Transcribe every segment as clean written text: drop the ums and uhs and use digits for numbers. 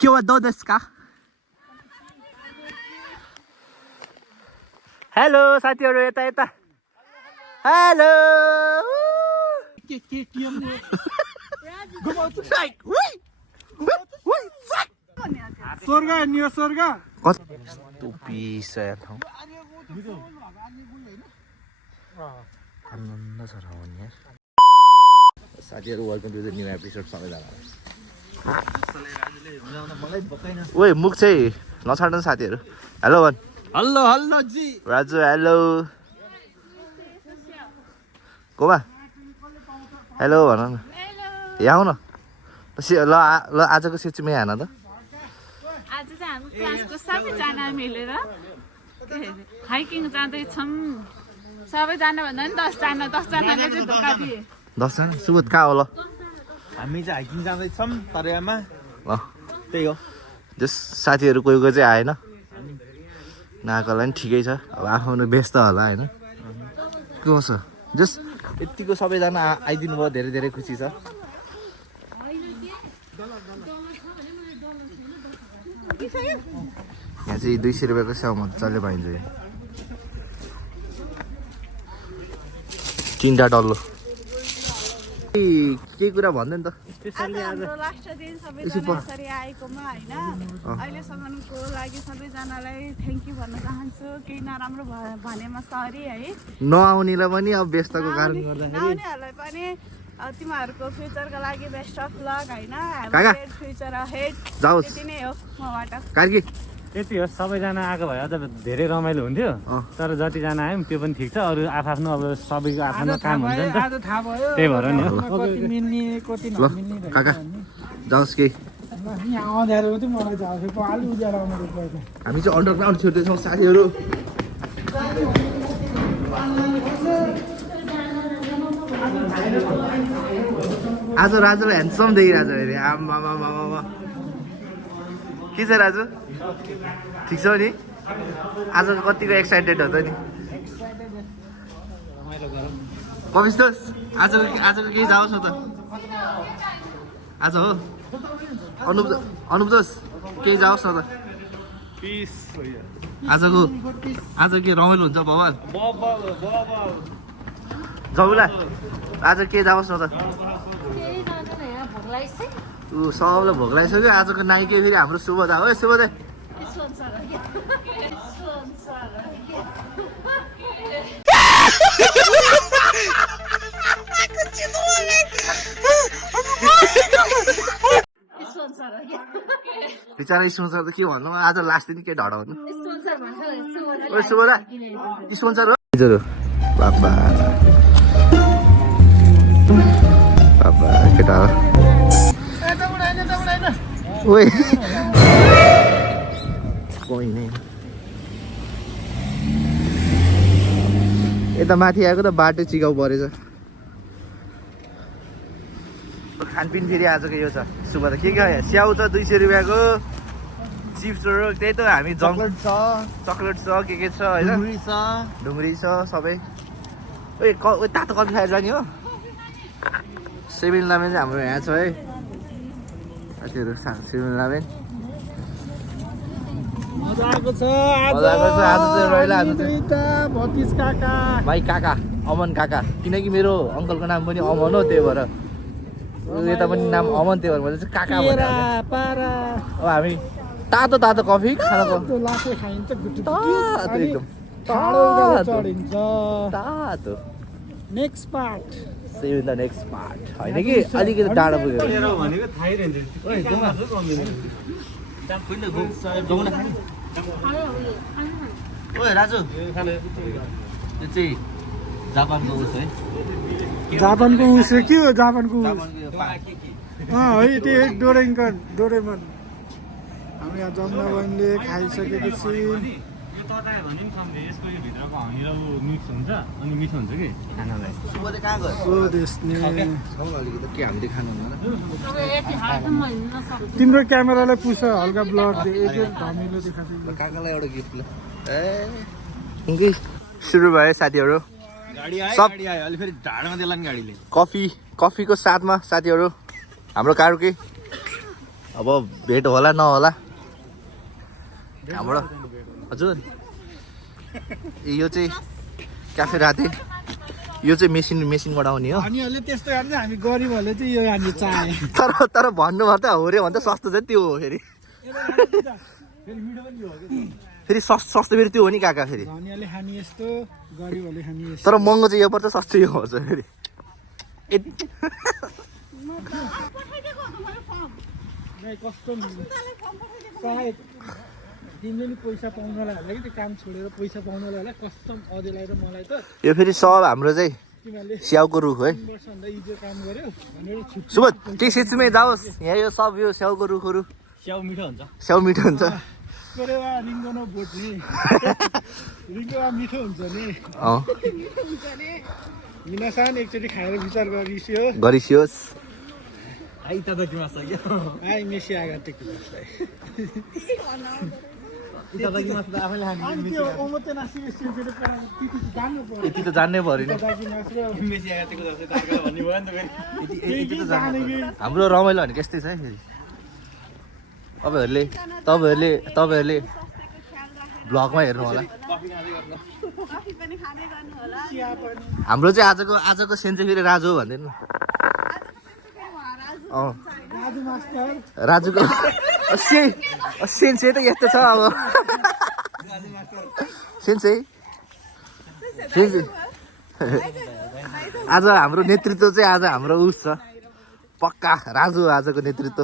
के वा दो देश का हेलो साथीहरु यता यता हेलो स्वर्ग नि स्वर्ग कस्तो पिस छ यार ठाउँ आनन्द छ ठाउँ यार साथीहरु welcome to the new episode सबैजनालाई ओए मुख चाहिँ नछाड्नु साथीहरु हेलो भन हल्लो हल्लो जी राजु हेलो कोमा हेलो भन न यहाँ आउ न ल आजको सिचुमै हान त आज चाहिँ हाम्रो क्लासको सबैजना मिलेर हाइकिङ जाँदैछौँ सबैजना भन्दा नि 10जनाले चाहिँ धोका दिए 10 जना सुबोध कहाँ हो ल हामी चाहिँ हाइकिङ जाँदैछौँ तराईमा ल त्यही हो जस साथीहरु कोही कोही चाहिँ आएन नआएकोलाई नि ठिकै छ अब आफ्नो व्यस्त होला होइन के छ जस यतिको सबैजना आइदिनु भयो धेरै धेरै खुसी छ यहाँ चाहिँ 200 रुपियाँको स्याउ मजाले पाइन्छ यो 3टा डल्लो केही कुरा भन्दैन त हाम्रो लास्ट दिन सबैजना यसरी आएकोमा होइन अहिलेसम्मको लागि सबैजनालाई थ्याङ्क यू भन्न चाहन्छु केही नराम्रो भनेमा सरी है नआउनेलाई पनि अब व्यस्तको कारण गर्दाखेरि नआउनेहरूलाई पनि तिमीहरूको फ्युचरको लागि बेस्ट अफ लक होइन काका फ्युचर अहेड जाओस् त्यति नै हो मबाट कार्की त्यति हो सबैजना आएको भए अझ धेरै रमाइलो हुन्थ्यो तर जतिजना आयौँ त्यो पनि ठिक छ अरू आफ्नो अब सबैको आफ्नो काम हुन्छ नि त थाहा भयो त्यही भएर नि कति मिल्ने कति ल काका जाओस् केही यहाँ अँध्यारो चाहिँ मलाई जाओस् अलि उज्यालो आउनु पर्छ हामी चाहिँ अन्डरग्राउन्ड छिर्दैछौँ साथीहरू आज राजुलाई ह्यान्डसम देखिरहेको छ अरे आमा के छ राजु ठिक छ नि आज कतिको एक्साइटेड हो त नि कविस्तोस आजको केही जाओस् न त आज हो अनुप दोस केही जाओस् न त आज के रमाइलो हुन्छ भवाल जाउला आज के जाओस् न त ऊ सबलाई भोक लागिसक्यो आजको नाइके फेरि हाम्रो सुबोधा हो सुबोधा बिचरा स्पोन्सर त के भन्नु आज लास्ट दिन के ढड भन्नु ओ सुबोधा स्पोन्सर हो हजुर बाबा बाबा केटा ओए कोही नै यता माथि आएको त बाटो चिकाउ परेछ खानपिन फेरि आजको यो छ सुबह त के स्याउ छ 200 रुपियाँको चिप्सहरू त्यही त हामी चकलेट छ के छ होइन ढुङ्ग्री छ सबै ओए तातो कफी खाएर जाने हो 7-Eleven चाहिँ हाम्रो यहाँ छ है साथीहरू 7-Eleven मजाको छ आज चाहिँ रहिला भतिज काका भाइ काका अमन काका किनकि मेरो अङ्कलको नाम पनि अमन हो त्यही भएर यता पनि नाम अमन त्यही भएर चाहिँ काका भनेर अब हामी तातो तातो कफी खानको लासे खाइन्छ एकदम तातो next part See you in the next part. होइन कि अलिकति टाढा पुगेर भनेको थाहै रहेछ ओए राजु यो चाहिँ जापानको उस है जापानको उस के हो जापानको उस है त्यो डोरेमन हामी यहाँ जमुना बहिनीले खाइसकेपछि ततायो भने पनि कम्ती यसको यो भित्रको हनिर मिक्स हुन्छ अनि मिठो हुन्छ कि खानालाई सुबोधे कहाँ गयो स्वदेशले अलिकति के हामीले खानु हुँदैन तिम्रो क्यामेरालाई पुछ हल्का ब्लड दे एक धमिलो देखाएको काकालाई एउटा गिफ्ट ल ए सुरु भयो साथीहरू गाडी आयो अलि फेरि ढाडमा देला नि गाडीले कफीको साथमा साथीहरू हाम्रो कारुकी अब भेट होला नहोला हाम्रो हजुर यो चाहिँ क्याफे राते यो चाहिँ मेसिनबाट आउने हो हामीहरूले त्यस्तो गर्ने हामी गरिबहरूले चाहिँ यो हामी चाहे तर भन्नु पर्दा हो रे भन्दा सस्तो चाहिँ त्यो हो फेरि फेरि सस्तो फेरि त्यो हो नि काका फेरि धनीहरूले खाने यस्तो गरिबहरूले खाने यस्तो तर महँगो चाहिँ यो पर्छ सस्तो यो पर्छ फेरि कस्तो सायद तिमीले नि पैसा पाउनलाई होला कि त्यो काम छोडेर पैसा पाउनलाई होला कस्तो अझैलाई र मलाई त यो फेरि सब हाम्रो चाहिँ तिमीहरूले स्याउको रुख है 3 वर्षभन्दा इजो काम गर्यो भनेर छुट्टी सुबोध केही सिचमै जाओस् यहाँ यो सब यो स्याउको रुखहरू स्याउ मिठो हुन्छ स्याउ मिठो हुन्छ कोरेवा रिङ्गोनो बोट्ने रिङ्गोवा मिठो हुन्छ नि अँ मिनासान एकचोटि खाएर विचार गरिस्यो गरिसियोस् आइ त के मास सक्यो आइ मेसी आगाटेको जसलाई इताबाकी मास त आफैले अनि त्यो ओमते नासिके सिन्सेले त्यति जान्नु पर्यो यति त जान्नै पर्यो नि दागी मास र मेसी आगाटेको जस्तै दार्का भन्ने भयो नि त फेरि यति त जान्नु पर्यो। हाम्रो रमाइलो भनेको यस्तै छ है फेरि तपाईँहरूले भ्लगमा हेर्नु होला हाम्रो चाहिँ आजको सेन चाहिँ फेरि राजु हो भन्दैन अँ राजु मास्टर राजुको सेन चाहिँ त यस्तो छ अब सेन चाहिँ आज हाम्रो नेतृत्व चाहिँ आज हाम्रो उस छ पक्का राजु आजको नेतृत्व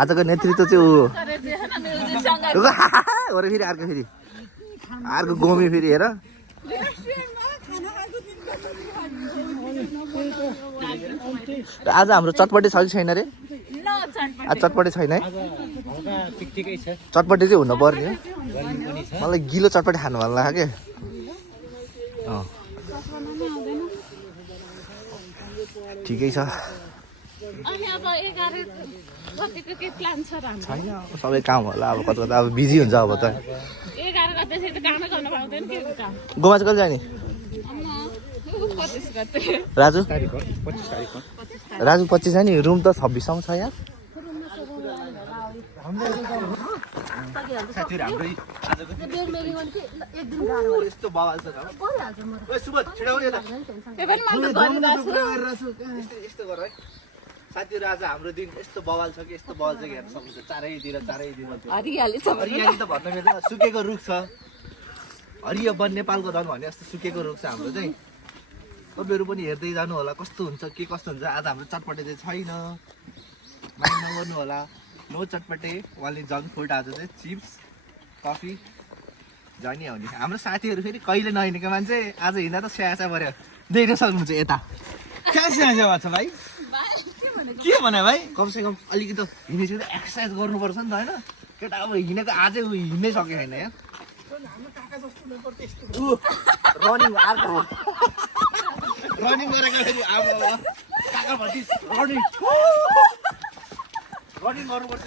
आजको नेतृत्व चाहिँ ऊ हो रे फेरि अर्को गोमी फेरि हेर आज हाम्रो चटपटे छ कि छैन रे आज चटपटे छैन है ठिकै छ चटपटे चाहिँ हुनु पर्ने हो मलाई गिलो चटपटे खानु मन लाग्यो क्या ठिकै छ छैन अब सबै काम होला अब कता कता अब बिजी हुन्छ अब त गोमा चाहिँ कहिले जाने राजु 25 छ नि रुम त 26 सम्म छ यार यस्तो बवाल छ यस्तो गर है साथीहरू आज हाम्रो दिन यस्तो बवाल छ कि यस्तो बवाल छ कि हेर्न सक्नुहुन्छ चारैतिर हरियाली त भन्न मिल्दैन सुकेको रुख छ हरियो वन नेपालको धन भने जस्तो सुकेको रुख छ हाम्रो चाहिँ तपाईँहरू पनि हेर्दै जानु होला कस्तो हुन्छ के कस्तो हुन्छ आज हाम्रो चटपटे चाहिँ छैन माइन्ड नगर्नु होला नो चटपटे वाली जङ्क फुड आज चाहिँ चिप्स कफी जाने आउने हाम्रो साथीहरू फेरि कहिले नहिँडेको मान्छे आज हिँड्दा त स्यासा पऱ्यो देख्न सक्नुहुन्छ यता कहाँ स्याहार्छ भएको छ भाइ के भने भाइ कमसेकम अलिकति हिँडेपछि त एक्सर्साइज गर्नुपर्छ नि त होइन केटा अब हिँडेको आजै हिँड्नै सकेको छैन यहाँ रनिङ अर्को रनिङ गरेको फेरि अब काका भति रनिङ गर्नुपर्छ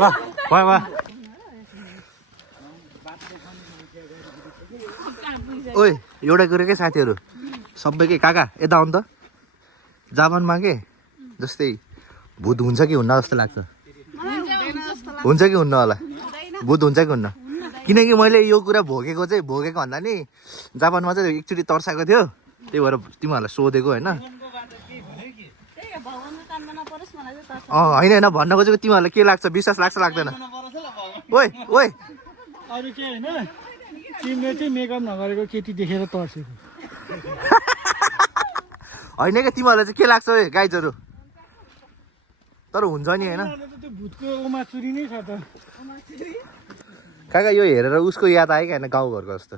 ल वाह ओए एउटा कुरो के साथीहरू सबैकै काका यता आउनु त जापानमा के जस्तै भूत हुन्छ कि हुन्न जस्तो लाग्छ हुन्छ कि हुन्न होला भूत हुन्छ कि हुन्न किनकि मैले यो कुरा भोगेको भन्दा नि जापानमा चाहिँ एकचोटि तर्साएको थियो त्यही भएर तिमीहरूलाई सोधेको होइन होइन भन्न खोजेको तिमीहरूलाई के लाग्छ विश्वास लाग्छ लाग्दैन ओए अरू के होइन तिमीले चाहिँ मेकअप नगरेको केटी देखेर तर्सेको होइन क्या तिमीहरूलाई चाहिँ के लाग्छ है गाइजहरू तर हुन्छ नि होइन त्यो भूतको उमाचुरी नै छ त काका यो हेरेर उसको याद आयो क्या होइन गाउँघरको जस्तो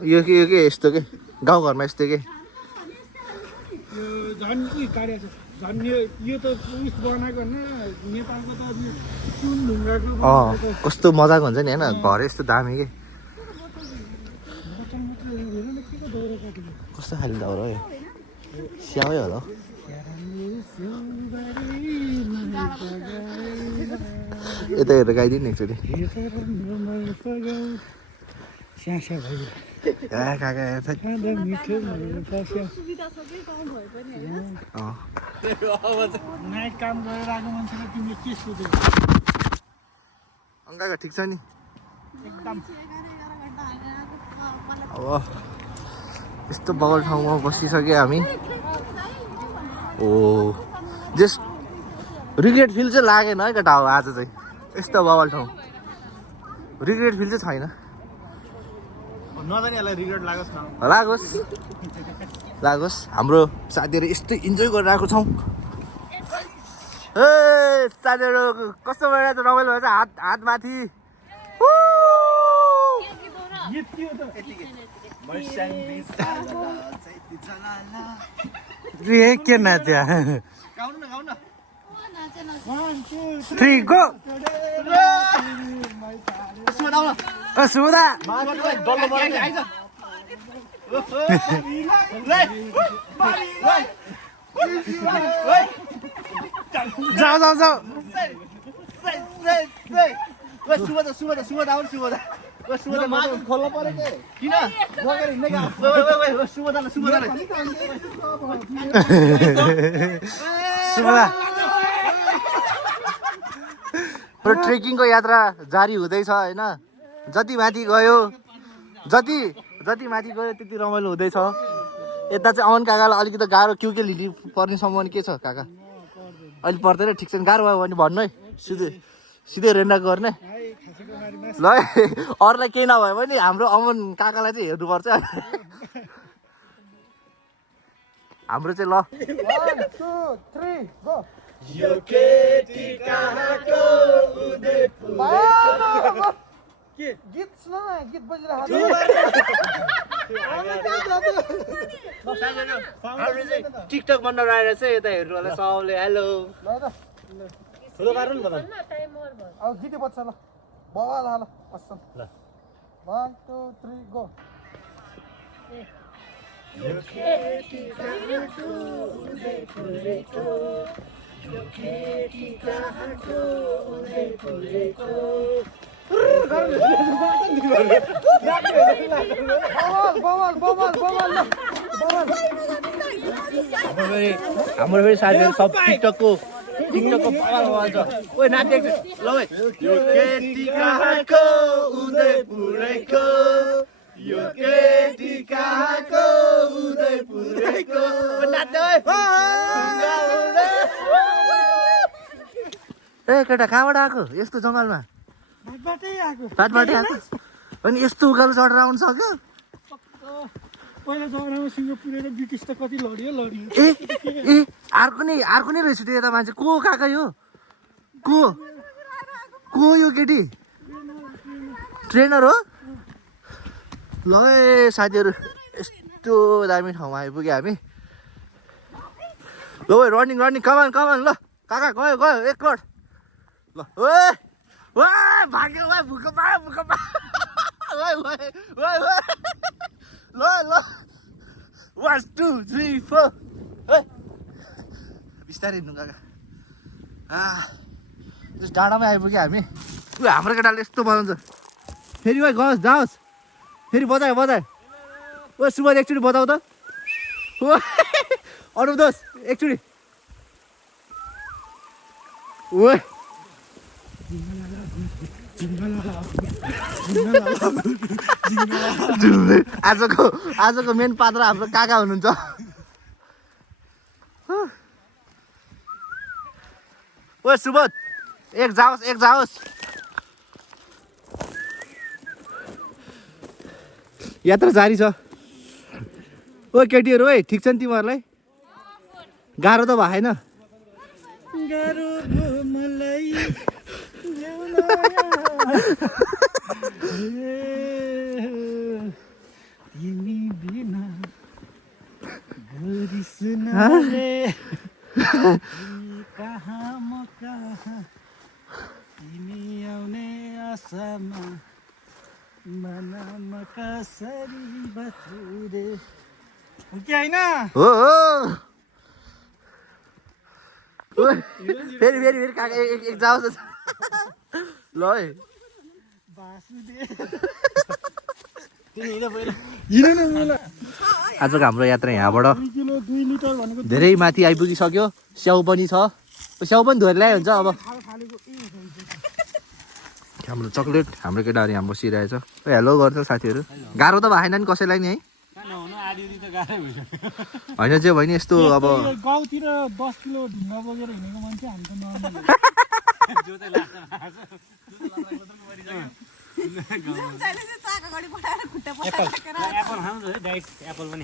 यो के यस्तो के गाउँघरमा यस्तो के यो झन् कार्य छ झन् यो त उस बनाएको होइन नेपालको त चुन ढुङ्गाको कस्तो मजाको हुन्छ नि होइन घर यस्तो दामी के कस्तो खाले दाउरा हो स्याउै होला यता हेरेर गाइदिनु एकचोटि स्यास्या भयो काका मिठो फस्यो नाइट काम गरेर आएको मान्छेलाई तिमीले के सोध्यौ काका ठिक छ नि एकदम अब यस्तो बगल ठाउँमा बसिसक्यो हामी ओ जस्ट रिग्रेट फिल चाहिँ लागेन है केटा हो आज चाहिँ यस्तो बगल ठाउँ रिग्रेट फिल चाहिँ छैन नजानेहरूलाई रिग्रेट लागोस् न लागोस् हाम्रो साथीहरू यस्तो इन्जोय गरिरहेको छौँ ए साथीहरू कस्तो भएर रमाइलो भएछ हात माथि के नाच्यो 1 2 3 गो सुदा जाऊ खोल्नु पर्यो किन सुदा ट्रेकिङको यात्रा जारी हुँदैछ होइन जति माथि गयो जति माथि गयो त्यति रमाइलो हुँदैछ यता चाहिँ अमन काकालाई अलिकति गाह्रो के लिनु पर्ने सम्मान के छ काका अहिले पर्दैन ठिक छ गाह्रो भयो भने भन्नु है सिधै रेन्डा गर्ने ल अरूलाई केही नभए पनि हाम्रो अमन काकालाई चाहिँ हेर्नुपर्छ हाम्रो चाहिँ ल 1 2 3 गो यो केटी कहाँको उदयपुर के गीत सुन न गीत बजिरहेको टिकटक बन्न रहेर चाहिँ यता हेर्नु होला सबले हेलो ठुलो पार्नु नि त अब गीतै बज्छ ल बवाल हाल असल ल 1 2 3 गो यो केटी कहाँको उदयपुरको यो केटी कहाँको उदयपुरको हाम्रो फेरि साथीहरू सब टिकटकको बवाल छ ओइ नाच्दै ल ओइ यो केटी कहाँको उदयपुरको यो केटी कहाँको उदयपुरको नाच्दै ए केटा कहाँबाट आएको यस्तो जङ्गलमा बाटबाटै आएको अनि यस्तो उकालो चढेर आउनु सक्यो पहिला जमानामा सिङ्गापुर ब्रिटिस त कति लड्यो ए अर्को नै रहेछ त्यो यता मान्छे को काका यो को यो केटी ट्रेनर हो ल है साथीहरू यस्तो दामी ठाउँमा आइपुग्यो हामी ल भाइ रनिङ कमान ल काका गयो एक लट ल ओ भाग्यो भाइ भुकम्प ल 1 2 3 4 बिस्तारै हिँड्नु काका डाँडामै आइपुग्यो हामी हाम्रो केटाले यस्तो बनाउँछ फेरि भाइ जाओस् फेरि बजायो ओ सुमन एकचोटि बजाऊ त अनुप दोष एकचोटि ओ आजको मेन पात्र हाम्रो काका हुनुहुन्छ ओ सुबोध एक जाओस् यात्रा जारी छ ओ केटीहरू है ठिक छ नि तिमीहरूलाई गाह्रो त भएन गाह्रो भयो मलाई तिमी बिना गरिसनाले कहाँ म कहाँ तिमी आउने आशामा मनमा कसरी बचुरे के होइन हो फेरि काका एक जाओस् ल है वासुदेव हिँड न मलाई आजको हाम्रो यात्रा यहाँबाट 2 किलो 2 लिटर भनेको धेरै माथि आइपुगिसक्यो। स्याउ पनि छ, स्याउ पनि धोएर ल्यायो हुन्छ अब। हाम्रो चक्लेट हाम्रो केटाहरू यहाँ बसिरहेछ। हेलो गर्छ साथीहरू। गाह्रो त भएन नि कसैलाई नि है, होइन जे भयो नि यस्तो अब गाउँतिर 10 किलो ढुङ्गा बोकेर हिँडेको मान्छे हामी त नर्मल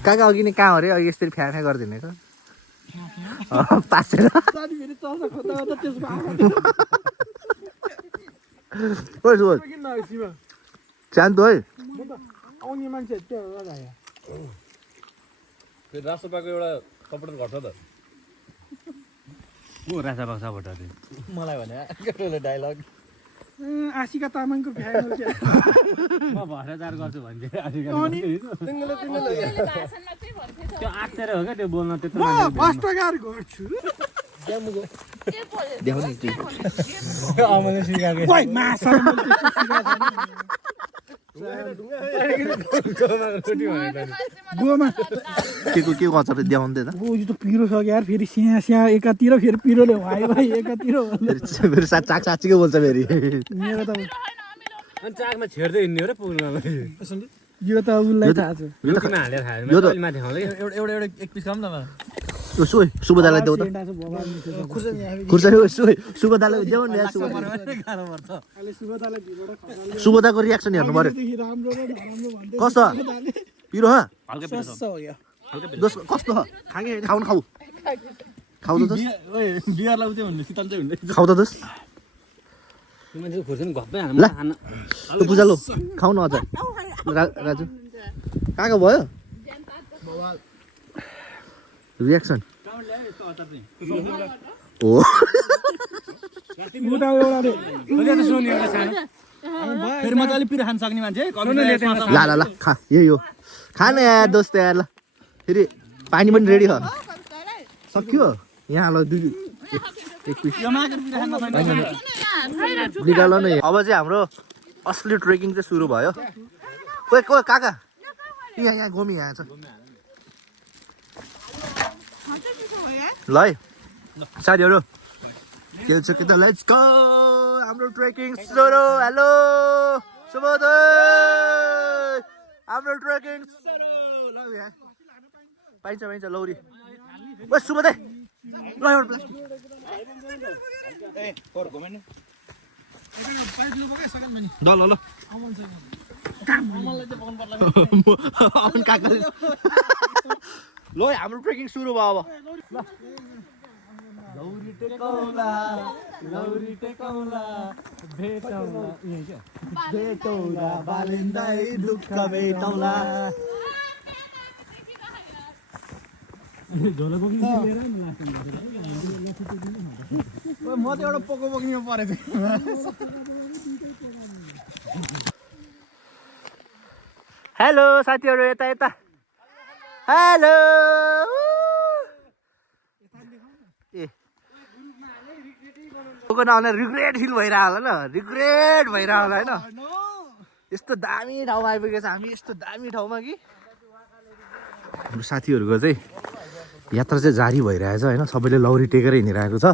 काका अघि नै कहाँ अरे अघि यसरी फ्याफ्या गरिदिने त पासेर फेरि चल्छ खोज्दा खोज्दा त्यसको किन नआइसिब शान्त है आउने मान्छे त्यो रासोपाको एउटा सपोर्टर घट्छ त को राजाबाग सपोर्टर मलाई भने केटोले डायलग आशिका तामाङको फ्यान हो क्या म भ्रष्टाचार गर्छु भन्थे अनि भाषणमा चाहिँ भन्थे त्यो आत्तेर हो क्या त्यो बोल्न त्यत्रो म भ्रष्टाचार गर्छु के बोले देखाउने अमले सिकाएको ओइ मासा गोमा के गर्छ देखाउँदै त ओ यो त पिरो छ यार फेरि स्या स्या एकातिर फेरि पिरोले भाइ भाइ एकातिर फेरि साँच्चीकै बोल्छ फेरि मेरो त अनि चाकमा छेड्दै हिँड्ने हो र पुग्नलाई यो त उसलाई थाहा छ रुखमा हालेर खायो यो त- मैले माथि खाउँदै एउटा एक पिस खाऊँ न सुबदालाई देऊ त खुर्सानी सुबदालाई देऊ नि यार, अहिले सुबदालाई भिबाट खसाल्यो सुबदाको रियाक्सन हेर्नु पर्यो देखि राम्रो र नराम्रो भन्दै कस्तो पिरो हो सस्स हो यो दोस कस्तो हो खाउन खाऊ खाउ त दोस बिहारलाई उतै हुने शीतल चाहिँ हुने खाउ त दोस त्यो मान्छे खुर्सानी घप्पै ल। हाल्नु खान त्यो पूजा लो खाउ न अझ राजु कहाँको भयो रियाक्सन हो उता एउटाले सोनी एउटा सानो फेरि मजाले पिरो खान सक्ने मान्छे ल खा यही हो खा न यार दोस्त यार ल फेरि पानी पनि रेडी हो सक्यो यहाँ ल दुई एक पिस निकाल न अब चाहिँ हाम्रो असली ट्रेकिङ चाहिँ सुरु भयो ओए काका यहाँ गोमी यहाँ छ ल है साथीहरू के छ कि त लेट्स गो हाम्रो ट्रेकिङ सुरु हेलो शुभोदय हाम्रो ट्रेकिङ सुरु ल यहाँ पाइन्छ लौरी ओ शुभोदय ल एउटा प्लास्टिक ल अमन काका ल हाम्रो ट्रेकिङ सुरु भयो अब लौरी टेकौला भेटौला बालिन्दै दुःख भेटौला म त एउटा पोको बोक्नेमा परेको हेलो साथीहरू यता यता हेलो ए नआउने रिग्रेट फिल भइरह होला न रिग्रेट भइरह होला होइन यस्तो दामी ठाउँमा आइपुगेछ हामी यस्तो दामी ठाउँमा कि हाम्रो साथीहरूको चाहिँ यात्रा चाहिँ जारी भइरहेछ होइन सबैले लौरी टेकेर हिँडिरहेको छ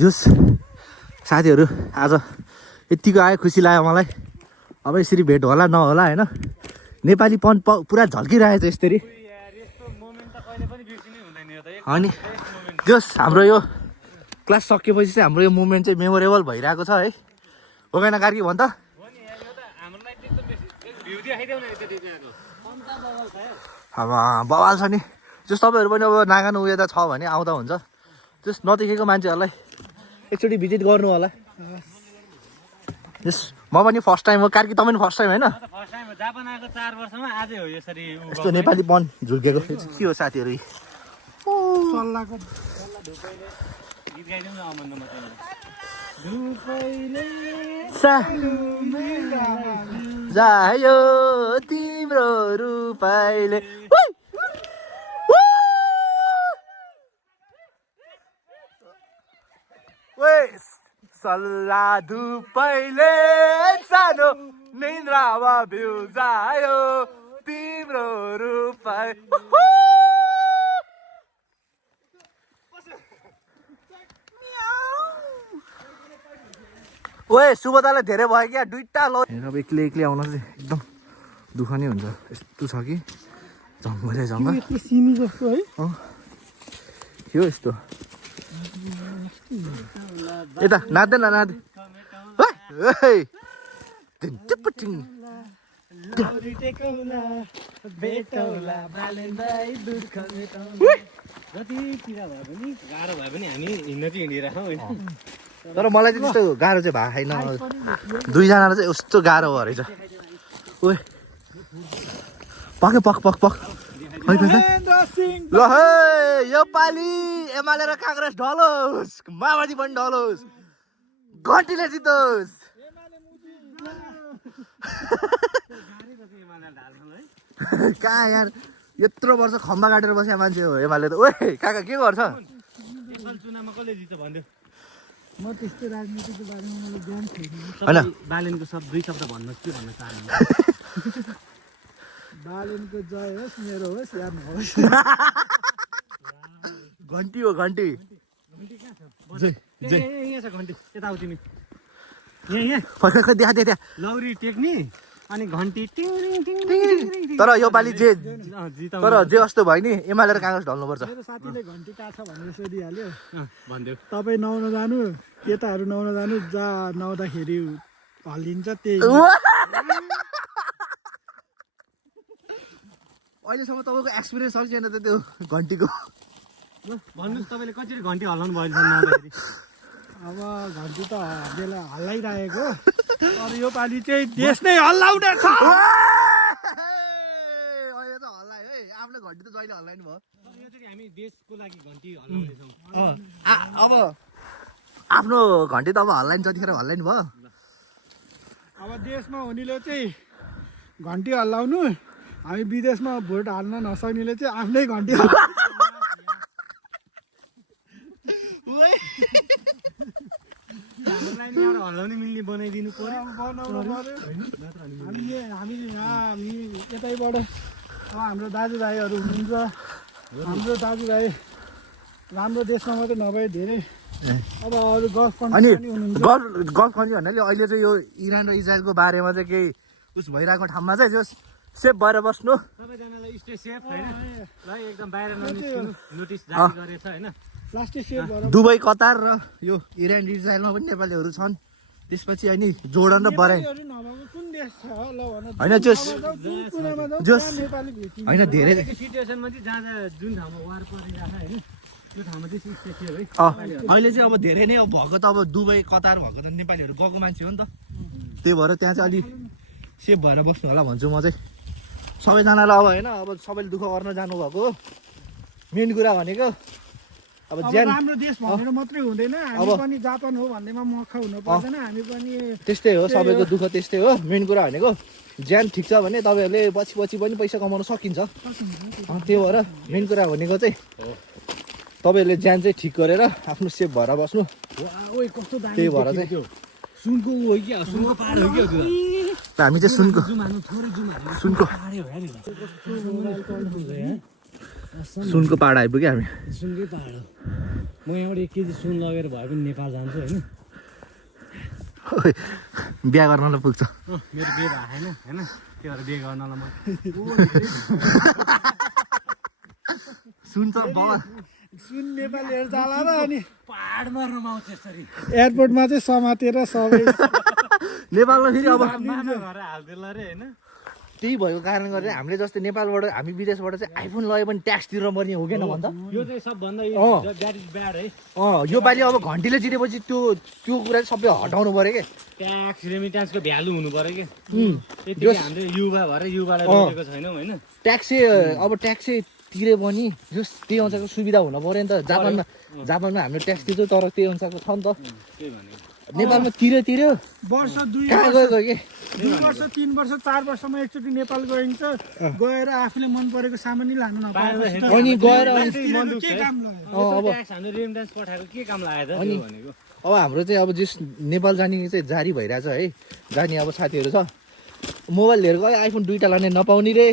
जस साथीहरू आज यतिको आयो खुसी लाग्यो मलाई अब यसरी भेट होला नहोला होइन नेपालीपन पुरा झल्किरहेछ यसरी अनि जस हाम्रो यो क्लास सकेपछि चाहिँ हाम्रो यो मुभमेन्ट चाहिँ मेमोरेबल भइरहेको छ है हो गएन कार्की भन् त अब बवाल छ नि जस तपाईँहरू पनि अब नागानो उयो त छ भने आउँदा हुन्छ जस नदेखेको मान्छेहरूलाई एकचोटि भिजिट गर्नु होला यस म पनि फर्स्ट टाइम हो कार्की तपाईँ पनि फर्स्ट टाइम होइन फर्स्ट टाइम जापान आएको 4 वर्षमा आजै हो यसरी यस्तो नेपालीपन झुल्केको के हो साथीहरू सल्लाहको गीत गाइदिउँ न अमन जायो तिम्रो रूपैले सल्लाह धुपैले सानो निन्द्रामा बिउजायो तिम्रो रूप ओए सुबोधालाई धेरै भयो क्या दुईटा ल अब एक्लै एक्लै आउन चाहिँ एकदम दुःख नै हुन्छ यस्तो छ कि जङ्गलै जङ्गल सिमी जस्तो है यो यस्तो यता नाच्दैन नाच्दै जति पिरा भए पनि गाह्रो भए पनि हामी हिँड्न चाहिँ हिँडिरहेको होइन तर मलाई चाहिँ त्यस्तो गाह्रो चाहिँ भएको छैन दुईजनालाई चाहिँ यस्तो गाह्रो भयो रहेछ ओए पक पक पक पक ल है यो पालि एमाले र काङ्ग्रेस ढलोस् माओवादी पनि ढलोस् घन्टीले जितोस् कहाँ यार यत्रो वर्ष खम्बा काटेर बसेको मान्छे हो एमाले त ओए काका के गर्छ चुनावमा कसले जित्छ भन्दै म त्यस्तो राजनीतिको बारेमा मलाई ज्ञान छैन होइन बालेनको दुई शब्द भन्नुहोस् के भन्न चाहनुहुन्छ बालेनको जय होस् मेरो होस् या नहोस् घन्टी हो घन्टी यहाँ छ घन्टी यता आऊ तिमी यहाँ खै देखा देखा लौरी टेक्ने अनि घन्टी टिङ टिङ तर यो पालि जे जिताउनु तर जे जस्तो भयो नि एमाले र काङ्ग्रेस ढल्नुपर्छ मेरो साथीले घन्टी काट्छ भनेर सोधिहाल्यो भनिदेऊ तपाईँ नुहाउन जानु केटाहरू नुहाउन जानु जहाँ नुहाउँदाखेरि हल्लिन्छ त्यही अहिलेसम्म तपाईँको एक्सपिरियन्स छ कि छैन त त्यो घन्टीको भन्नुहोस् तपाईँले कसरी घन्टी हल्लाउनु भयो अहिलेसम्म अब घन्टी त बेला हल्लाइरहेको तर यो पालि चाहिँ देश नै हल्लाउने छ अहिले त हल्लायो है आफ्नो घन्टी त जहिले हल्लाइनु भयो हामी देशको लागि घन्टी हल्लाउँदैछौँ अब आफ्नो घन्टी त अब हल्लाइनु जतिखेर हल्लाइनु भयो अब देशमा हुनेले चाहिँ घन्टी हल्लाउनु हामी विदेशमा भोट हाल्न नसक्नेले चाहिँ आफ्नै घन्टी हल्लाउने मिल्ने बनाइदिनु पर्यो बनाउनु पर्यो हामीले हामी यतैबाट अब हाम्रो दाजुभाइहरू हुनुहुन्छ हाम्रो दाजुभाइ राम्रो देशमा मात्रै नभए धेरै अब अरू गल्फ अनि कन्ट्री पनि हुनुहुन्छ गल्फ कन्ट्री भन्नाले अहिले चाहिँ यो इरान र इजरायलको बारेमा चाहिँ केही उस भइरहेको ठाउँमा चाहिँ जो सेफ भएर बस्नु सबैजनालाई स्टे सेफ होइन ल एकदम बाहिर ननिस्किनु नोटिस जारी गरेछ होइन प्लास्टिक सेभ भएर दुबई कतार र यो इरान इजरायलमा पनि नेपालीहरू छन् त्यसपछि अनि जोर्डन र बहराइन नेपालीहरू नभएको कुन देश छ ल भन होइन जोस् कुन कुनामा जाउँ जोस् त्यहाँ नेपाली भेटिन्छ होइन धेरै सिचुएसनमा चाहिँ जहाँ जहाँ जुन ठाउँमा वार परिरहेको होइन त्यो ठाउँमा चाहिँ स्टे सेफ है अहिले चाहिँ अब धेरै नै अब भएको त अब दुबई कतार भएको त नेपालीहरू गएको मान्छे हो नि त त्यही भएर त्यहाँ चाहिँ अलिक सेफ भएर बस्नु होला भन्छु म चाहिँ सबैजनालाई अब होइन अब सबैले दुःख गर्न जानुभएको हो मेन कुरा भनेको अब अब ज्यान राम्रो देश भनेर मात्रै हुँदैन हामी पनि जापान हो भन्दैमा मख हुनु पर्दैन हामी पनि त्यस्तै हो सबैको दुःख त्यस्तै हो मेन कुरा भनेको ज्यान ठिक छ भने तपाईँहरूले पछि पछि पनि पैसा कमाउन सकिन्छ त्यही भएर मेन कुरा भनेको चाहिँ तपाईँहरूले ज्यान चाहिँ ठिक गरेर आफ्नो सेफ भएर बस्नु ओइ कस्तो दामी त्यही भएर चाहिँ सुनको ऊ हो कि सुनको पाहाड हो कि हामी चाहिँ सुनको सुनको सुनको पाहाड आइपुग्यो हामी सुनकै पाहाड हो म यहाँबाट 1 केजी सुन लगेर भए पनि नेपाल जान्छु होइन बिहा गर्नलाई पुग्छ मेरो बिहे भएको छैन होइन त्यही भएर बिहे गर्नलाई म सुन त बाबा सुन नेपालीहरू जाला र अनि पाहाडमा रमाउँछ यसरी एयरपोर्टमा चाहिँ समातेर सबै नेपालमा फेरि अब मामा घर हाल्देला रे होइन त्यही भएको कारणले गर्दा हामीले जस्तै नेपालबाट हामी विदेशबाट चाहिँ आइफोन लगे पनि ट्याक्स तिर्नु पर्ने हो कि न भन्दा यो चाहिँ सबभन्दा द्याट इज ब्याड है यो पालि अब घन्टीले जितेपछि त्यो कुरा चाहिँ सबै हटाउनु पर्यो कि ट्याक्स रेमिट्यान्सको भ्यालु हुनु पर्यो कि त्यति हामीले युवा भएर युवालाई रोकेको छैनौँ होइन ट्याक्सै अब ट्याक्सै तिरे पनि जस त्यही अनुसारको सुविधा हुनु पर्यो नि त जापानमा हामीले ट्याक्स तिर्छौँ तर त्यही अनुसारको छ नि त त्यही भनेको नेपालमा तिर्यो वर्ष 2 कहाँ गयो कि 2 वर्ष 3 वर्ष 4 वर्षमा एकचोटि नेपाल गइन्छ गएर आफूले मन परेको सामान नै लानु नपाए अनि गएर के काम लाग्यो अब ट्याक्स हामीले रेमिट्यान्स पठाएको के काम लाग्यो त त्यो भनेको अब हाम्रो चाहिँ अब जस नेपाल जाने चाहिँ जारी भइरहेछ है जाने अब साथीहरू छ मोबाइल लिएर गयो आइफोन 2टा लाने नपाउने रे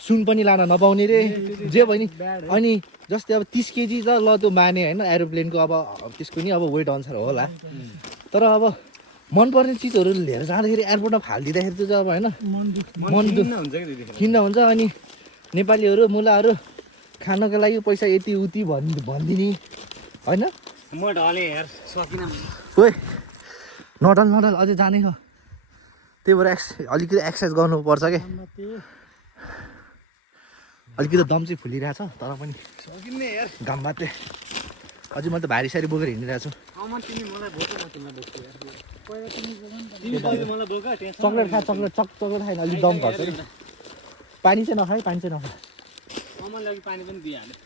सुन पनि लान नपाउने रे जे भयो नि अनि जस्तै अब 30 केजी त ल त्यो माने होइन एरोप्लेनको अब त्यसको नि अब वेट अनुसार होला तर अब मनपर्ने चिजहरू लिएर जाँदाखेरि एयरपोर्टमा फालिदिँदाखेरि चाहिँ अब होइन मन खिन्न हुन्छ अनि नेपालीहरू मुलाहरू खानको लागि पैसा यति उति भनिदिने होइन म ढले हेर सकिन ओए नडल अझै जाने छ त्यही भएर अलिकति एक्सर्साइज गर्नुपर्छ क्या अलिकति दम चाहिँ फुलिरहेछ तर पनि सकिन्ने हेर घाम बाटे अझै म त भारी सारी बोकेर हिँडिरहेको छु चक्लेट खा चक्लेट खाएन अलिक दम घट्छ कि पानी चाहिँ नखाए पानी चाहिँ नखा पानी पनि दिइहाल्यो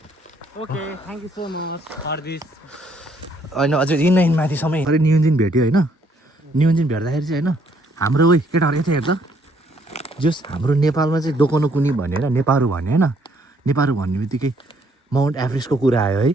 okay thank you so much for this होइन अझै यिन माथिसम्म न्युजिन भेट्यो होइन न्युजिन भेट्दाखेरि चाहिँ होइन हाम्रो उयो केटाहरू यता हेर्छ जस हाम्रो नेपालमा चाहिँ दोकानो कुनी भनेर नेपारू भन्ने होइन नेपारू भन्ने बित्तिकै माउन्ट एभरेस्टको कुरा आयो है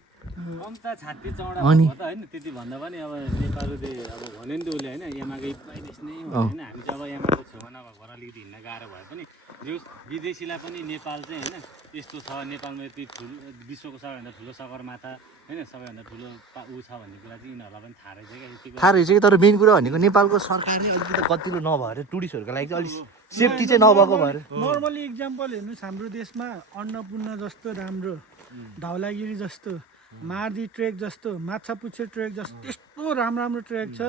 छाती चौडा होइन त्यति भन्दा पनि अब नेपालले अब भन्यो नि त उसले होइन एमाकै पैदेश नै होइन हामी चाहिँ अब एमाको छेउमा नभएको भएर अलिकति हिँड्न गाह्रो भए पनि जो विदेशीलाई पनि नेपाल चाहिँ होइन यस्तो छ नेपालमा यति ठुलो विश्वको सबैभन्दा ठुलो सगरमाथा होइन सबैभन्दा ठुलो ऊ छ भन्ने कुरा चाहिँ यिनीहरूलाई पनि थाहा रहेछ क्या थाहा रहेछ कि तर मेन कुरा भनेको नेपालको सरकारले अलिकति गतिलो नभएर टुरिस्टहरूको लागि चाहिँ अलिक सेफ्टी चाहिँ नभएको भएर नर्मली इक्जाम्पल हेर्नुहोस् हाम्रो देशमा अन्नपूर्ण जस्तो राम्रो धौलागिरी जस्तो मार्दी ट्रेक जस्तो माछापुच्छे ट्रेक जस्तो यस्तो राम्रो ट्रेक छ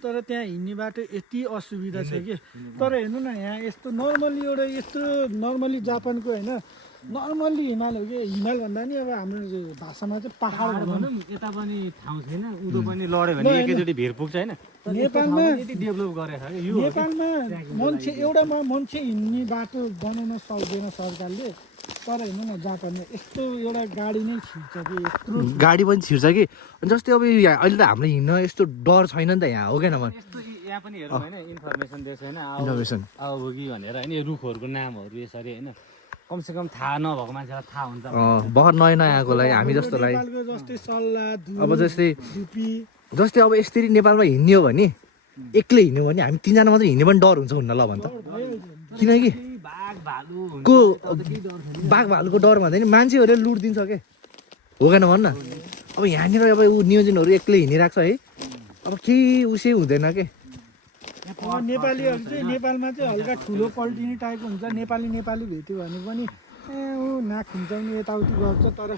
तर त्यहाँ हिँड्ने बाटो यति असुविधा छ कि तर हेर्नु न यहाँ यस्तो नर्मली एउटा यस्तो नर्मली जापानको होइन नर्मली हिमाल हो कि हिमाल भन्दा नि अब हाम्रो भाषामा चाहिँ पहाड भनौँ यता पनि ठाउँ छैन उदो पनि लड्यो भने एकैचोटि भिर पुग्छ होइन नेपालमा यति डेभलप गरेको छ यो नेपालमा मान्छे हिँड्ने बाटो बनाउन सक्दैन सरकारले तर हेर्नु न जापानमा यस्तो एउटा गाडी नै छिर्छ कि यत्रो गाडी पनि छिर्छ कि जस्तै अब अहिले त हाम्रो हिँड्न यस्तो डर छैन नि त यहाँ हो क्या न यस्तो यहाँ पनि हेरौँ होइन इन्फर्मेसन दिएको छैन इन्फर्मेसन आवभोगी भनेर होइन यो रुखहरूको नामहरू यसरी होइन कमसेकम थाहा नभएको मान्छेलाई थाहा हुन्छ भर्खर नयाँ आएकोलाई हामी जस्तोलाई जस्तै सल्लाह अब जस्तै धुपी अब यसरी नेपालमा हिँड्ने हो भने एक्लै हिँड्यो भने हामी 3जना मात्रै हिँड्ने पनि डर हुन्छ हुन्न ल भन्छ किनकि बाघ भालुको डर भन्दा नि मान्छेहरूले लुटिदिन्छ के हो कि भन्न अब यहाँनिर अब ऊ नियोजनहरू एक्लै हिँडिरहेको छ है अब केही उसै हुँदैन के नेपालीहरू चाहिँ नेपालमा चाहिँ हल्का ठुलो पल्टिने टाइपको हुन्छ नेपाली भेट्यो भने पनि ऊ नाक खुम्चाउने यताउति गर्छ तर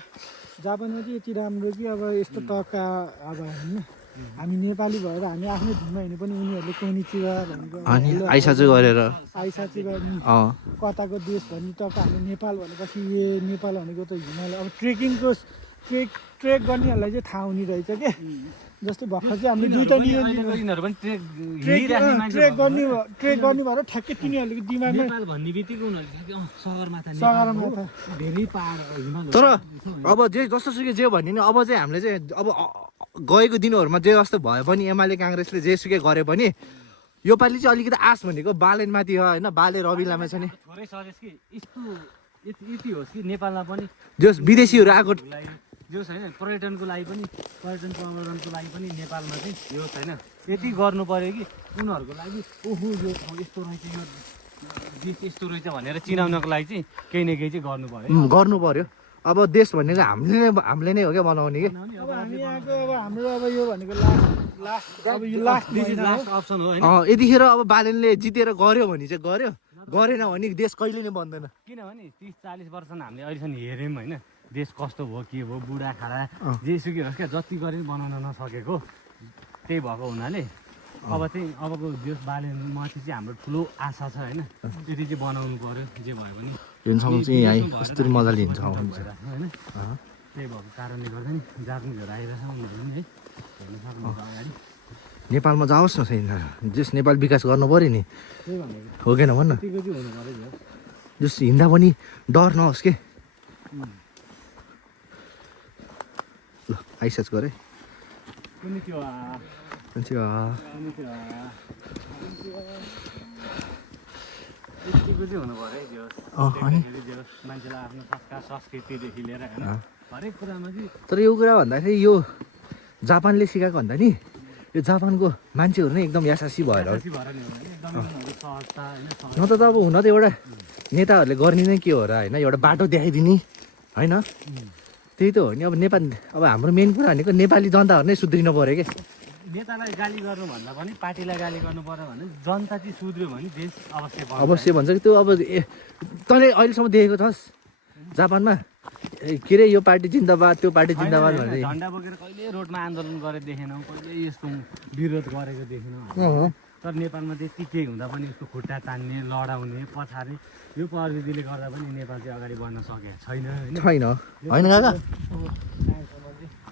जापानमा चाहिँ यति राम्रो कि अब यस्तो टक्का अब होइन हामी नेपाली भएर हामी आफ्नै धुनमा हिँड्यो पनि उनीहरूले कोनिचिवा भनेको अनि आइसा चाहिँ गरेर आइसा चाहिँ कताको देश भन्ने टक्का हाम्रो नेपाल भनेपछि यो नेपाल भनेको त हिमाल अब ट्रेक गर्नेहरूलाई चाहिँ थाहा हुने रहेछ के जस्तै भर्खर चाहिँ हामीले दुईवटा ट्रेक गर्ने भएर ठ्याक्कै तिनीहरूको दिमागमा भन्ने बित्तिकै उनीहरूले सगरमाथा धेरै पाहाड तर अब जे जस्तोसुकै जे भन्ने नि अब चाहिँ हामीले चाहिँ अब गएको दिनहरूमा जे जस्तो भए पनि एमाले काङ्ग्रेसले जेसुकै गरे पनि योपालि चाहिँ अलिकति आश भनेको बालेनमाथि हो होइन बाले रवि लामा छ नि थोरै सजेस्ट कि यस्तो यति होस् कि नेपालमा पनि जस विदेशीहरू आएको जोस् होइन पर्यटनको लागि पनि पर्यटन प्रवर्धनको लागि पनि नेपालमा चाहिँ यो छैन यति गर्नु पर्यो कि उनीहरूको लागि ओहो यो ठाउँ यस्तो रहेछ यो देश यस्तो रहेछ भनेर चिनाउनको लागि चाहिँ केही न केही चाहिँ गर्नु पर्यो अब देश भनेको हामीले नै हो क्या बनाउने कि अब हामी यहाँको अब हाम्रो अब यो भनेको लास्ट अप्सन हो यतिखेर अब बालेनले जितेर गऱ्यो भने चाहिँ गऱ्यो गरेन भने देश कहिले नै बन्दैन किनभने 30-40 वर्षमा हामीले अहिलेसम्म हेऱ्यौँ होइन देश कस्तो भयो के भयो बुढाखाडा जेसुकै होस् क्या जति गरे पनि बनाउन नसकेको त्यही भएको हुनाले अब चाहिँ अबको देश बालेनमाथि चाहिँ हाम्रो ठुलो आशा छ होइन यति चाहिँ बनाउनु पर्यो जे भयो भने हिँड्छौँ चाहिँ यहाँ कस्तो मजाले हिँड्छ होइन त्यही भएको कारणले गर्दा नि जापानिजहरू आइरहेछ उनीहरू नि है हेर्नु सक्नुहुन्छ अगाडि नेपालमा जाओस् न छैन जस नेपाल विकास गर्नु पर्यो नि त्यही भनेको हो कि भन्न त्यतिको चाहिँ हुनु पर्यो जस हिँड्दा पनि डर नहोस् के ल आइसच गरे कुनै त्यो यतिको चाहिँ हुनु पर्यो है मान्छेलाई आफ्नो संस्कार संस्कृतिदेखि लिएर होइन हरेक कुरामा चाहिँ तर यो कुरा भन्दाखेरि यो जापानले सिकाएको भन्दा नि यो जापानको मान्छेहरू नै एकदम यासासी भएर हो। बेसी भएर नि हो भने एकदमै उनीहरू सहजता होइन न त अब हुन त एउटा नेताहरूले गर्ने नै के हो र होइन एउटा बाटो देखाइदिने होइन त्यही त हो नि। अब नेपाल अब हाम्रो मेन कुरा भनेको नेपाली जनताहरू नै सुध्रिनु पऱ्यो क्या। नेतालाई गाली गर्नुभन्दा पनि पार्टीलाई गाली गर्नु पर्यो भने जनता चाहिँ सुध्रियो भने देश अवश्य बन्छ। अवश्य भन्छ कि त्यो अब तँले अहिलेसम्म देखेको छस् जापानमा के अरे यो पार्टी जिन्दाबाद त्यो पार्टी जिन्दाबाद भन्दै झन्डा बोकेर कहिले रोडमा आन्दोलन गरेर देखेनौँ, कहिले यस्तो विरोध गरेको देखेनौँ। तर नेपालमा त्यति केही हुँदा पनि उसको खुट्टा तान्ने लडाउने पछाडि यो प्रविधिले गर्दा पनि नेपाल चाहिँ अगाडि बढ्न सकेको छैन होइन। छैन होइन काका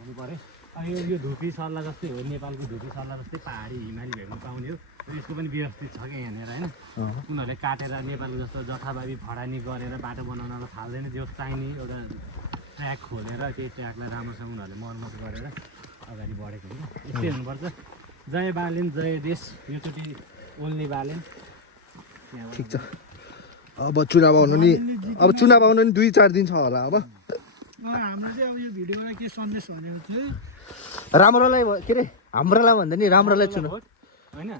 हुनु पऱ्यो। अब यो धुपी सल्ला जस्तै हो, नेपालको धुपी सल्ला जस्तै पहाडी हिमाली भेट्न पाउने हो। यसको पनि व्यवस्थित छ क्या यहाँनिर होइन। उनीहरूले काटेर नेपालको जस्तो जथाभावी फडानी गरेर बाटो बनाउन थाल्दैन। जो चाहिने एउटा ट्र्याक खोलेर त्यही ट्र्याकलाई राम्रोसँग उनीहरूले मर्मत गरेर अगाडि बढेको होइन। यस्तै हुनुपर्छ। जय बालेन जय देश। योचोटि ओल्ने बालेन। ठिक छ। अब चुनाव आउनु नि 2-4 दिन छ होला। अब हाम्रो चाहिँ अब यो भिडियोबाट के सन्देश भनेको थियो राम्रोलाई के अरे हाम्रोलाई भन्दा नि राम्रोलाई चुनाव होइन।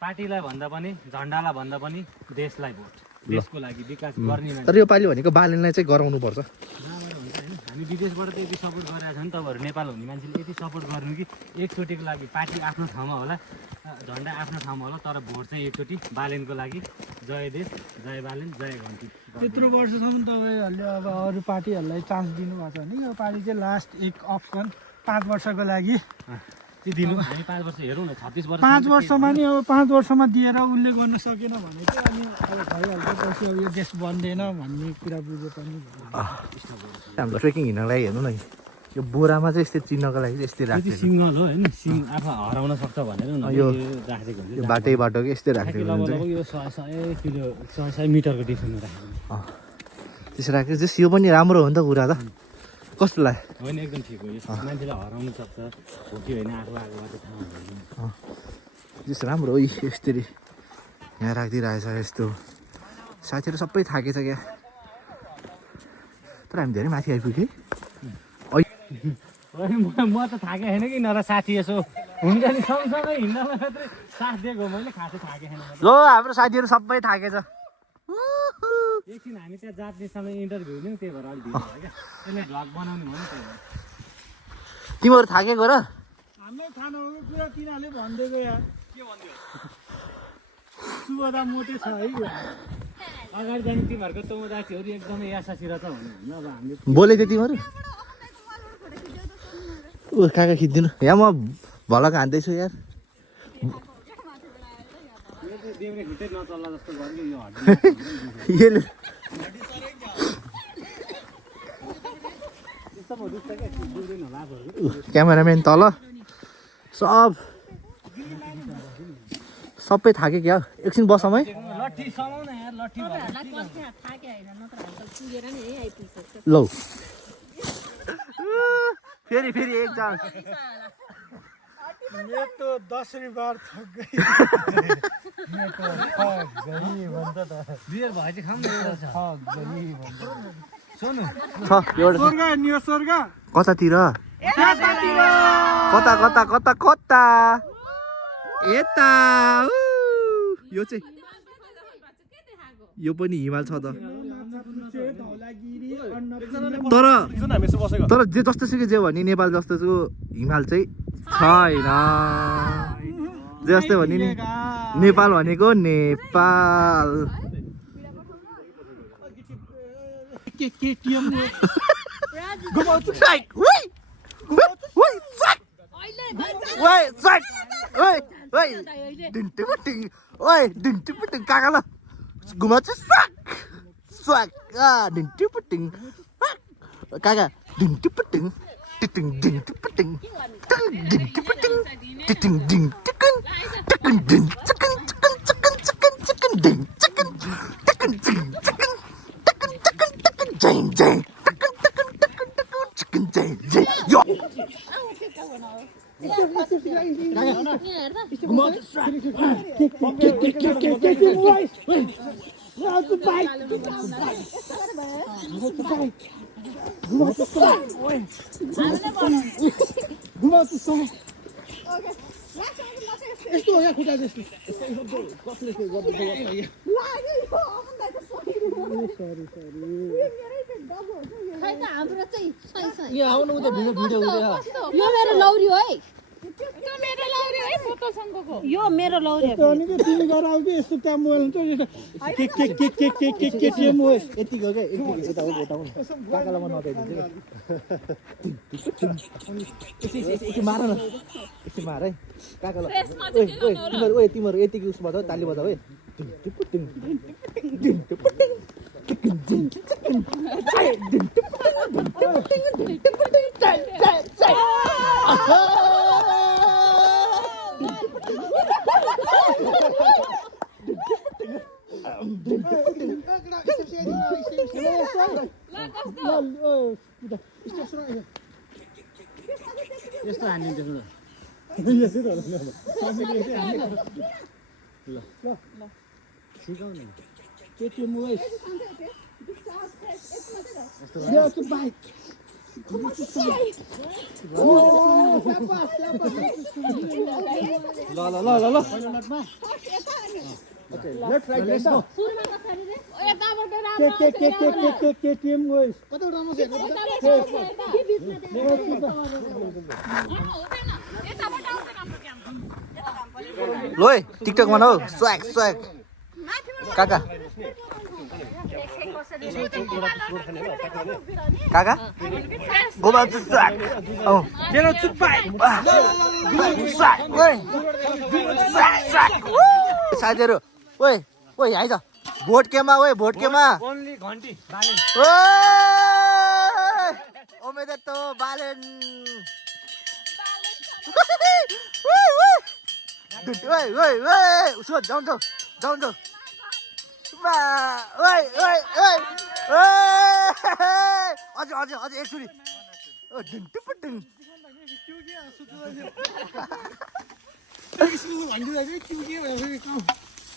पार्टीलाई भन्दा पनि झन्डालाई भन्दा पनि देशलाई भोट, देशको लागि विकास गर्ने मान्छे। तर यो पालि भनेको बालेनलाई चाहिँ गराउनुपर्छ। जहाँबाट हुन्छ होइन। हामी विदेशबाट त यति सपोर्ट गरिरहेको छ नि, तपाईँहरू नेपाल हुने मान्छेले यति सपोर्ट गर्नु कि एकचोटिको लागि पार्टी आफ्नो ठाउँमा होला, झन्डा आफ्नो ठाउँमा होला, तर भोट चाहिँ एकचोटि बालेनको लागि। जय देश जय बालेन जय घन्टी। त्यत्रो वर्षसम्म तपाईँहरूले अब अरू पार्टीहरूलाई चान्स दिनुभएको छ भने यो पार्टी चाहिँ लास्ट एक अप्सन 5 वर्षको लागि त्यो दिनु हामी 5 वर्ष हेरौँ न। 36 वर्ष 5 वर्षमा नि अब 5 वर्षमा दिएर उसले गर्न सकेन भने चाहिँ अनि अब भइहाल्छ। पछि अब यो देश बन्दैन भन्ने कुरा बुझे पनि हाम्रो ट्रेकिङ हिँड्नलाई हेर्नु न यो बोरामा चाहिँ यस्तै चिन्हको लागि चाहिँ यस्तै राखेको सिङ्गल हो होइन। सिङ आफू हराउन सक्छ भनेर यो राखेको हुन्छ। यो बाटो के यस्तै राखेको हुन्छ लगभग यो 100 मिटरको डिफ्रेन्समा राखेको त्यसो राखेको चाहिँ यो पनि राम्रो हो नि त कुरा त। कस्तो लाग्यो? होइन एकदम ठिक हो। यो मान्छेलाई हराउनु सक्छ हो कि होइन आफू आगोबाट थाहा हुँदैन। त्यस्तो राम्रो हो यसरी यहाँ राखिदिइरहेछ यस्तो। साथीहरू सबै थाकेछ क्या। तर हामी धेरै माथि आइपुग्यो। म त थाकेको छैन कि नर साथी यसो हुन्छ नि सँगसँगै हिँड्नमा मात्रै साथ दिएको मैले खासै थाकेको छैन। ल हाम्रो साथीहरू सबै थाकेछ। एकछिन हामी त्यहाँ जातसँग इन्टरभ्यू लियौँ त्यही भएर अलिक ढिलो भयो क्या। त्यसले भ्लग बनाउनु भयो नि त्यही भएर। तिमीहरू थाकेको र हाम्रो थाहा नभएको कुरा तिनीहरूले भनिदिएको यार। के भनिदियो? सुभदा मोटे छ है यो। अगाडि जाने तिमीहरूको तमुदाथीहरू एकदमै यासासी रहेछ भन्नु अब हामीले बोलेको तिमीहरू ऊ काका खिचिदिनु। यहाँ म भलक हान्दैछु यार। देउरे खुट्टै नचल्ला जस्तो गर्यो यो यसले क्यामेराम्यान तल सबै थाक्यो क्या। एकछिन बसौँ है। लट्ठी समाउन यार लट्ठी लौ फेरि एक चान्स। मैं तो 10 बार थक गई। मैं तो थक गई भन्छ त। बियर भए चाहिँ खाउँ न एउटा छ। थक गई भन्छ। सुन छ एउटा स्वर्ग न्यू स्वर्ग कतातिर कता यता यो चाहिँ यो पनि हिमाल छ त। तर जे जस्तो सुकै जे भने नेपाल जस्तो हिमाल चाहिँ छैन। जे जस्तै भने नि नेपाल भनेको नेपाल। काका ल घुमाउँछु काका डिन्टिपटिङ टिटिङ डिन्टिपटिङ डिन्टिपटिङ टिटिङ डिङ टिकन टिकन डिङ चिकन चिकन चिकन चिकन चिकन डिङ चिकन टिकन चिकन चिकन टिकन टिकन टिकन जैन जैन टिकन टिकन टिकन टिकन चिकन जैन जैन यो यस्तो हो क्या खुट्टा जस्तो कसले के गर्दै यहाँ आउनु उता भिडियो यो मेरो लौरी हो है त्यो मेरो लौरी है फोटोसँगको यो मेरो लौरी हो अनि के तिमी गएर आऊ कि यस्तो त्यहाँ मोबाइल हुन्छ केटीएम हो यतिको क्या यता हो काकालाई म नदेइदिन्छु एकछिन मार न एकछिन मार है काकालाई तिमीहरू यतिको उस बजाऊ ताली बजाऊ है यस्तो हानिन्छ सिकाउने केटीएम हो bike left right let's go KTM हो कता राम्रो लो है टिकटक बनाऊ स्वाग स्वाग काका काका गोमा स्वाग मेरो चुप्पाइ स्वाग ओइ स्वाग साथीहरु ओइ ओइ आइज भोट केमा ओइ भोट केमा ओन्ली घन्टी बालेन ओइ ओमेदे तो बालेन ओइ ओइ ओइ उसो जाउँ जाउँ जाउँ जाउँ ओइ ओइ ओइ अझ अझ अझ एकचोटि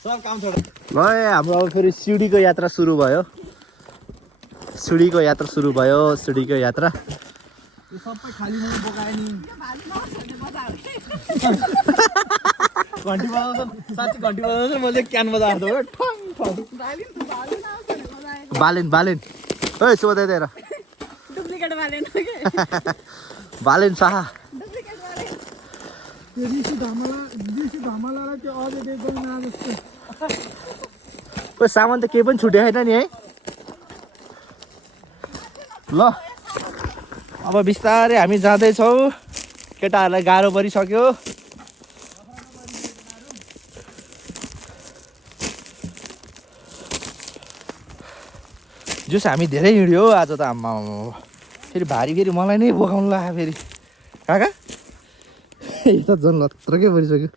सब काम छोड ल हाम्रो अब फेरि सिडीको यात्रा सुरु भयो सिडीको यात्रा सुरु भयो सिडीको यात्रा यो सबै खाली मलाई बोकाए नि घन्टी बजाउँछ साँच्चै घन्टी बजाउँछ मैले क्यान बजाएको हो ठङ ठङ बालेन बालेन ओइ सुबा दे तेरा डुप्लिकेट बालेन बालेन शाह त्यो ऋषि धमलालाई त्यो अझै देख्दैन न जस्तो ओइ सामान त केही पनि छुटेको छैन नि है ल अब बिस्तारै हामी जाँदैछौँ केटाहरूलाई गाह्रो परिसक्यो जुस हामी धेरै हिँड्यो आज त आम्मा फेरि भारी फेरि मलाई नै बोकाउनु लाग्यो फेरि काका यो त झन् लत्रकै परिसक्यो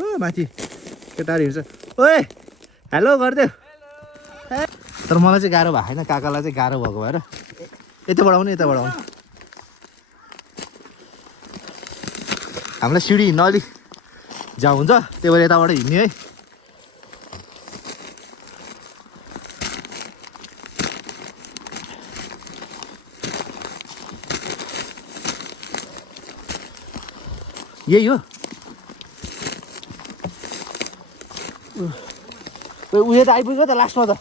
ओ माथि केटाहरू हिँड्छ ओए हेलो गरिदेऊ तर मलाई चाहिँ गाह्रो भएको छैन काकालाई चाहिँ गाह्रो भएको भएर यता बढाउनु यता बढाउनु हामीलाई सिडी हिँड्न अलिक झ्याउ हुन्छ त्यही भएर यताबाट हिँड्ने है यही हो उयो त आइपुग्यो त लास्टमा त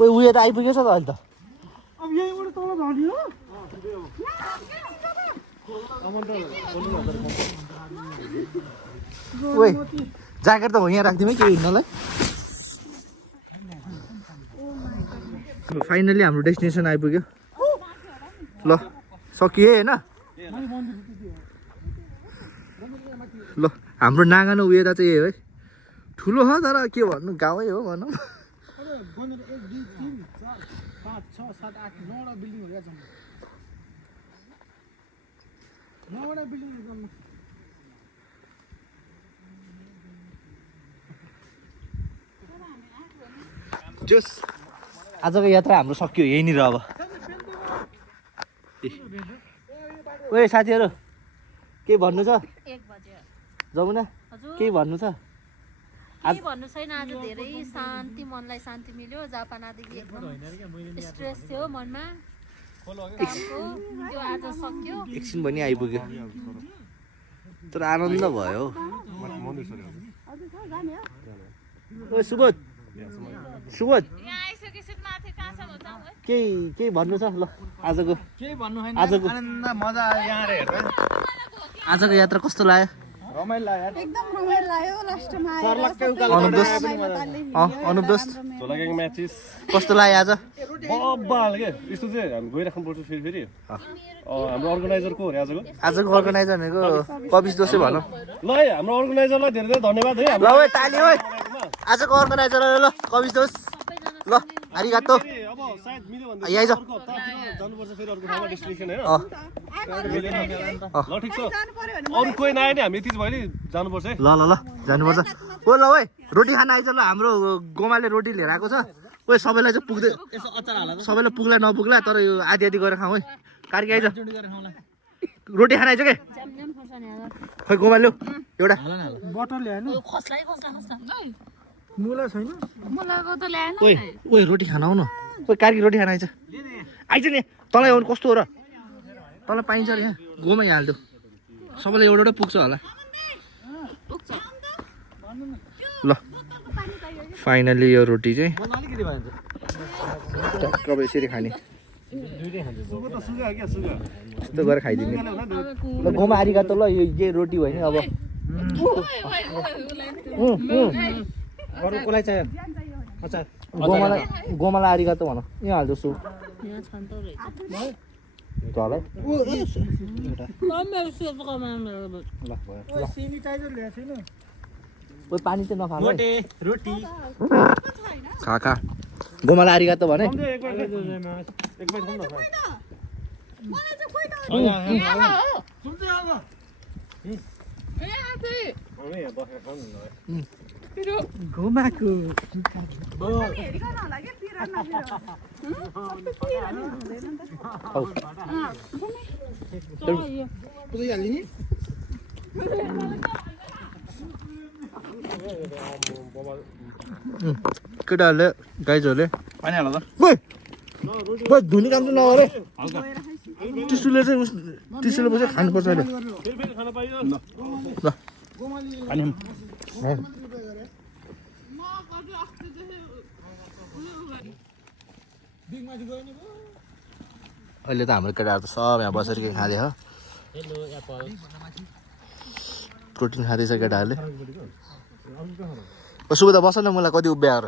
उयो त आइपुगेछ त अहिले त अब यहीँबाट तल झर्यो ओइ ज्याकेट त हो यहाँ राखिदिउँ है के हिँड्नलाई फाइनली हाम्रो डेस्टिनेसन आइपुग्यो ल सकियो होइन ल हाम्रो नागानो उयो त चाहिँ है ठुलो छ तर के भन्नु गाउँै हो भनौँ 1 2 3 4 5 6 7 8 9वटा बिल्डिङहरु छ 9वटा बिल्डिङहरु जम्मा जोस आजको यात्रा हाम्रो सक्यो यहीँनिर अब ओए साथीहरू के भन्नु छ 1 बजे जमुना हजुर के भन्नु छ केही भन्नु छैन आज धेरै शान्ति मनलाई शान्ति मिल्यो जापान आदेखि एकदम स्ट्रेस थियो मनमा कामको त्यो आज सक्यो एकछिन पनि आइपुग्यो तर आनन्द भयो ओ सुबोध सुबोध यहाँ आइसकेपछि माथि कहाँसम्म जाउँ है केही भन्नु छ ल आजको केही भन्नु छैन आजको आनन्द मजा आयो यहाँ हेर्दा आजको यात्रा कस्तो लाग्यो रमाइलो लाग्यो यार एकदम रमाइलो लाग्यो लास्टमा आएर सर्लक्कै उकालो अनुप अनुप दोस्त झोलाग्याङ म्याचिस कस्तो लाग्यो आज बब्बाल के यस्तो चाहिँ हामी गइराख्नु पर्छ फेरि फेरि हाम्रो अर्गनाइजर को हो रे आजको आजको अर्गनाइजर भनेको कविश दोषै भनौँ ल है हाम्रो अर्गनाइजरलाई धेरै धेरै धन्यवाद है ल ओए ताली ओए आजको अर्गनाइजर ल कविश दोष ल आरिगातो अब सायद मिल्यो भने यहाँ आइज अर्को हप्तातिर जानुपर्छ फेरि अर्को ठाउँमा डेस्टिनेसन हैन ल ठिक छ अरू कोही नआए नि हामी यति भयो नि जानुपर्छ है ल ल ल जानुपर्छ ओ ल ओए रोटी खान आइज ल हाम्रो गोमाले रोटी लिएर आएको छ ओए सबैलाई चाहिँ पुग्दै सबैलाई पुग्ला नपुग्ला तर यो आधी आधी गरेर खाउँ है कार्की आइज रोटी खान आइज के खै गोमाले एउटा बटर ल्याएन मुला छैन मुलाको त ल्याएन ओए ओए रोटी खान आउ न ओए कार्की रोटी खान आइज आइज नि तँलाई आउनु कस्तो हो र तँलाई पाइन्छ अरे यहाँ गोमा यहाँ हाल्थ्यो सबैलाई एउटा एउटा पुग्छ होला ल फाइनली यो रोटी चाहिँ अलिकति भयो टक्क अब यसरी खाने यस्तो गरेर खाइदिने ल गोमा आरिगा त ल यो यही रोटी भयो नि अब अरूकोलाई चाहियो अचार गोमालाई आरिगा त भन यहाँ हाल्छु सु सेनिटाइजर ल्याएको छैन पानी चाहिँ नखा रोटी खा खा गोमालाई आरिगा त भने घुमाको केटाहरूले गाइजहरूले पानी हाल त धुने काम चाहिँ नगरे टिस्युले चाहिँ टिस्युले बसेर खानुपर्छ अहिले ल पानी अहिले त हाम्रो केटाहरू त सब यहाँ बसेर के खाँदैछ प्रोटिन खाँदैछ केटाहरूले सुबुधा बस न मलाई कति उभ्याएर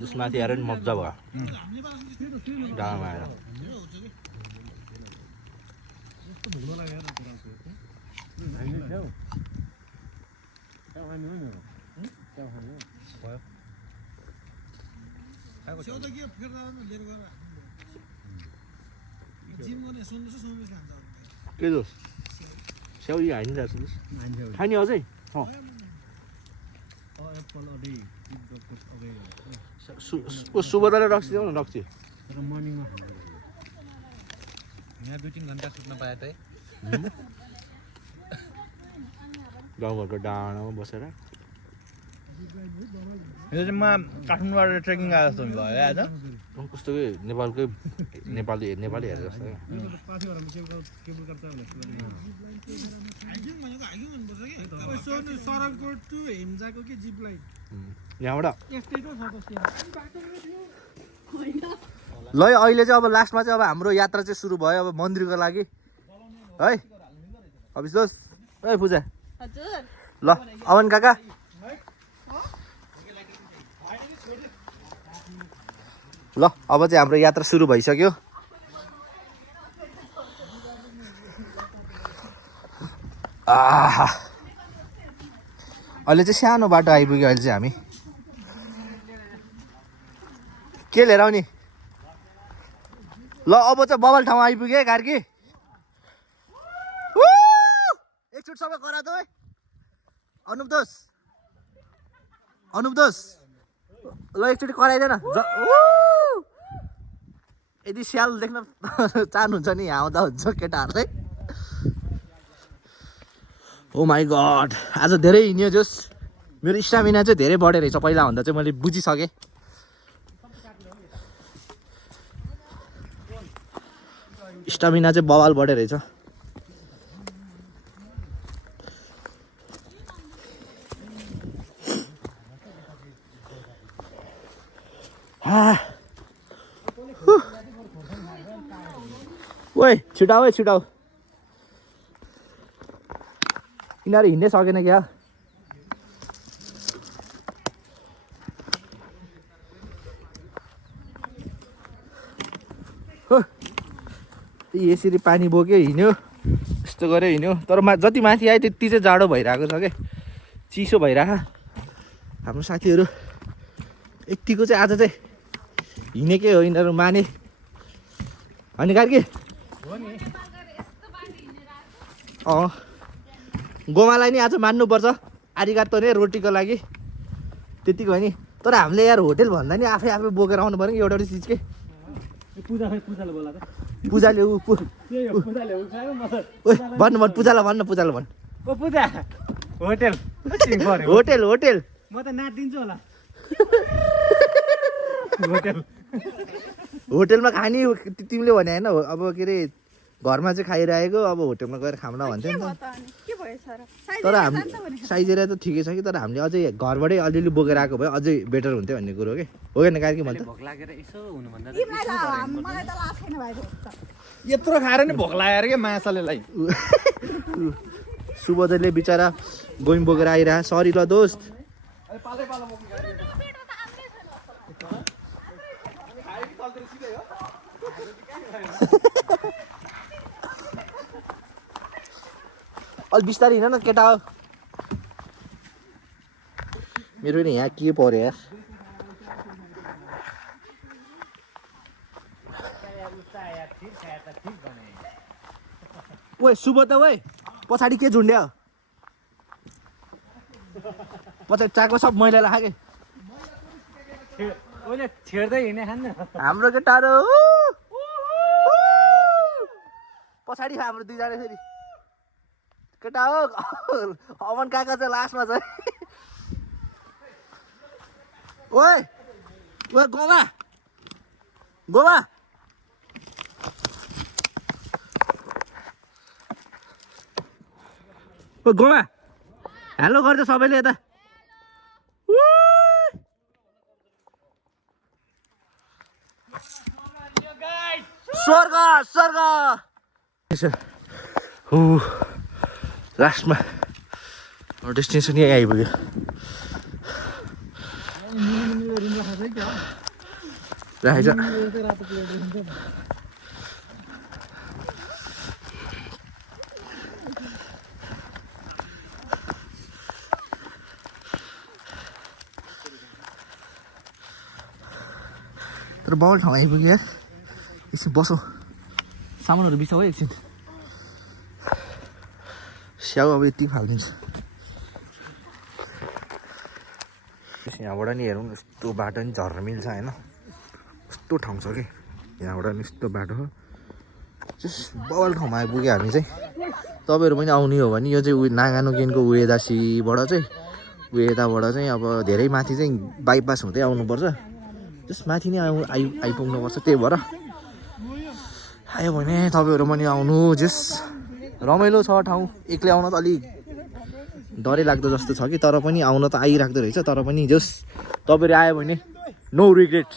जसमाथि आएर नि मजा भयो डाँडामा आएर के दोष स्याउ यो हानिरहेको छ खाने अझै सुबोधाले रक्सी न रक्सी यहाँ 2-3 घन्टा सुत्न पाए त गाउँघरको डाँडामा बसेर यो चाहिँ म काठमाडौँबाट ट्रेकिङ गएको जस्तो भयो आज कस्तो कि नेपालकै नेपाली हेरेर जस्तो यहाँबाट ल अहिले चाहिँ अब लास्टमा चाहिँ अब हाम्रो यात्रा चाहिँ सुरु भयो अब मन्दिरको लागि है अविश्वास ए पूजा हजुर ल अवन काका ल अब चाहिँ हाम्रो यात्रा सुरु भइसक्यो अहिले चाहिँ सानो बाटो आइपुग्यो अहिले चाहिँ हामी के लिएर आउने ल अब चाहिँ बबल ठाउँ आइपुग्यो है कार्की फोटोसुट सबै गरा दो अनुप दोष ल एकचोटि कराइदेन यदि स्याल देख्न चाहनुहुन्छ नि यहाँ आउँदा हुन्छ केटाहरूलाई ओ माई गड आज धेरै हिँड्यो जोस् मेरो स्टामिना चाहिँ धेरै बढेर रहेछ पहिला भन्दा चाहिँ मैले बुझिसकेँ स्टामिना चाहिँ बवाल बढेर रहेछ ओए छिटाऊ यिनीहरू हिँड्नै सकेन क्या यसरी पानी बोक्यो हिँड्यो यस्तो गऱ्यो हिँड्यो तर जति माथि आयो त्यति चाहिँ जाडो भइरहेको छ क्या चिसो भइरहेको हाम्रो साथीहरू यतिको चाहिँ आज चाहिँ हिँडेकै हो यिनीहरू माने अनि कार्की गोमालाई नि आज मान्नुपर्छ आरिगातो नै रोटीको लागि त्यतिको हो नि तर हामीले यार होटेल भन्दा नि आफै बोकेर आउनु पऱ्यो नि एउटा चिज के पूजाले भन्न पूजालाई भन्न होटेल म त नाचिदिन्छु होला होटेलमा खाने तिमीले भने होइन अब के अरे घरमा चाहिँ खाइरहेको अब होटेलमा गएर खाउँला भन्थ्यो नि त तर हामी साइजेर त ठिकै छ कि तर हामीले अझै घरबाटै अलिअलि बोकेर आएको भए अझै बेटर हुन्थ्यो भन्ने कुरो के हो कि कार्की भन्छ यत्रो खाएर नि भोक लागेर क्या माछाले सुबोधले बिचरा गोइङ बोकेर आइरह सरी ल दोस्त अलि बिस्तारै हिँड न केटा हो मेरो नि यहाँ के पर्यो यार ओए सुबोध ओए पछाडि के झुन्ड्या पछाडि चाको सब मैला राखे छेड्दै हिँड्ने खान्न हाम्रो केटाहरू पछाडि हाम्रो दुईजना फेरि केटा हो अमन काका चाहिँ लास्टमा चाहिँ ओए ओए गोमा ओ गोमा हेलो गर्छ सबैले यता स्वर्ग लास्टमा डेस्टिनेसन यहीँ आइपुग्यो राखेछ तर बाउल ठाउँ आइपुग्यो यार एकछिन बसौँ सामानहरू बिसाऊ है एकछिन स्याउ अब यति फालिदिन्छ यहाँबाट नि हेरौँ यस्तो बाटो नि झर्न मिल्छ होइन कस्तो ठाउँ छ कि यहाँबाट नि यस्तो बाटो हो जस्ट बवाल ठाउँमा आइपुग्यो हामी चाहिँ तपाईँहरू पनि आउने हो भने यो चाहिँ नागानुकिनको उयोदासीबाट चाहिँ उयोताबाट चाहिँ अब धेरै माथि चाहिँ बाइपास हुँदै आउनुपर्छ जस्ट माथि नै आइपुग्नुपर्छ त्यही भएर आयो भने तपाईँहरू पनि आउनु जस रमाइलो छ ठाउँ एक्लै आउन त अलिक डरै लाग्दो जस्तो छ कि तर पनि आउन त आइराख्दो रहेछ तर पनि जस तपाईँहरू आयो भने नो रिग्रेट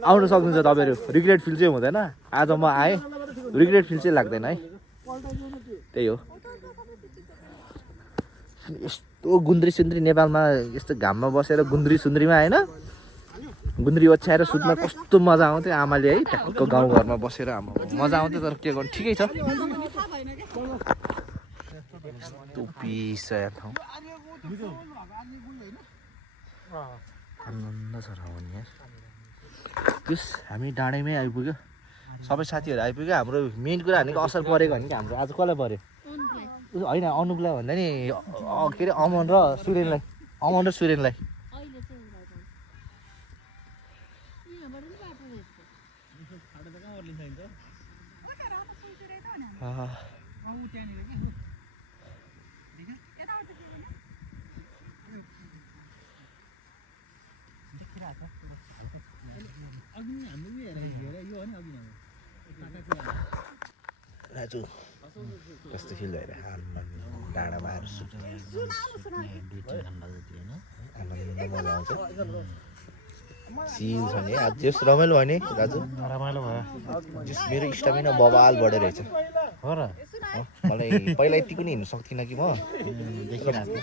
आउनु सक्नुहुन्छ तपाईँहरू रिग्रेट फिल चाहिँ हुँदैन आज म आएँ रिग्रेट फिल चाहिँ लाग्दैन है त्यही हो यस्तो गुन्द्री सुन्द्री नेपालमा यस्तो घाममा बसेर गुन्द्री सुन्द्रीमा होइन गुन्द्री ओछ्याएर सुत्न कस्तो मजा आउँथ्यो आमाले है ट्याक्क गाउँघरमा बसेर आमा मजा आउँथ्यो तर के गर्नु ठिकै छ पिस ठाउँ आनन्द छ ठाउँ यार त्यस हामी डाँडैमै आइपुग्यो सबै साथीहरू आइपुग्यो हाम्रो मेन कुरा भनेको असर परेको भने कि हाम्रो आज कसलाई पऱ्यो होइन अनुपलाई भन्दा नि के अरे अमन र सुरेनलाई अहिले चाहिँ उसलाई पनि यहाँबाट नि बाटो रहेछ राजु कस्तो फिल भएर डाँडामा आएर आनन्द मजा आउँछ चिल छ नि आज जस रमाइलो भयो नि दाजु रमाइलो भयो जस मेरो स्टामिना बबाल बढेर रहेछ हो र मलाई पहिला यतिको नि हिँड्नु सक्थिनँ कि म देखिरहेको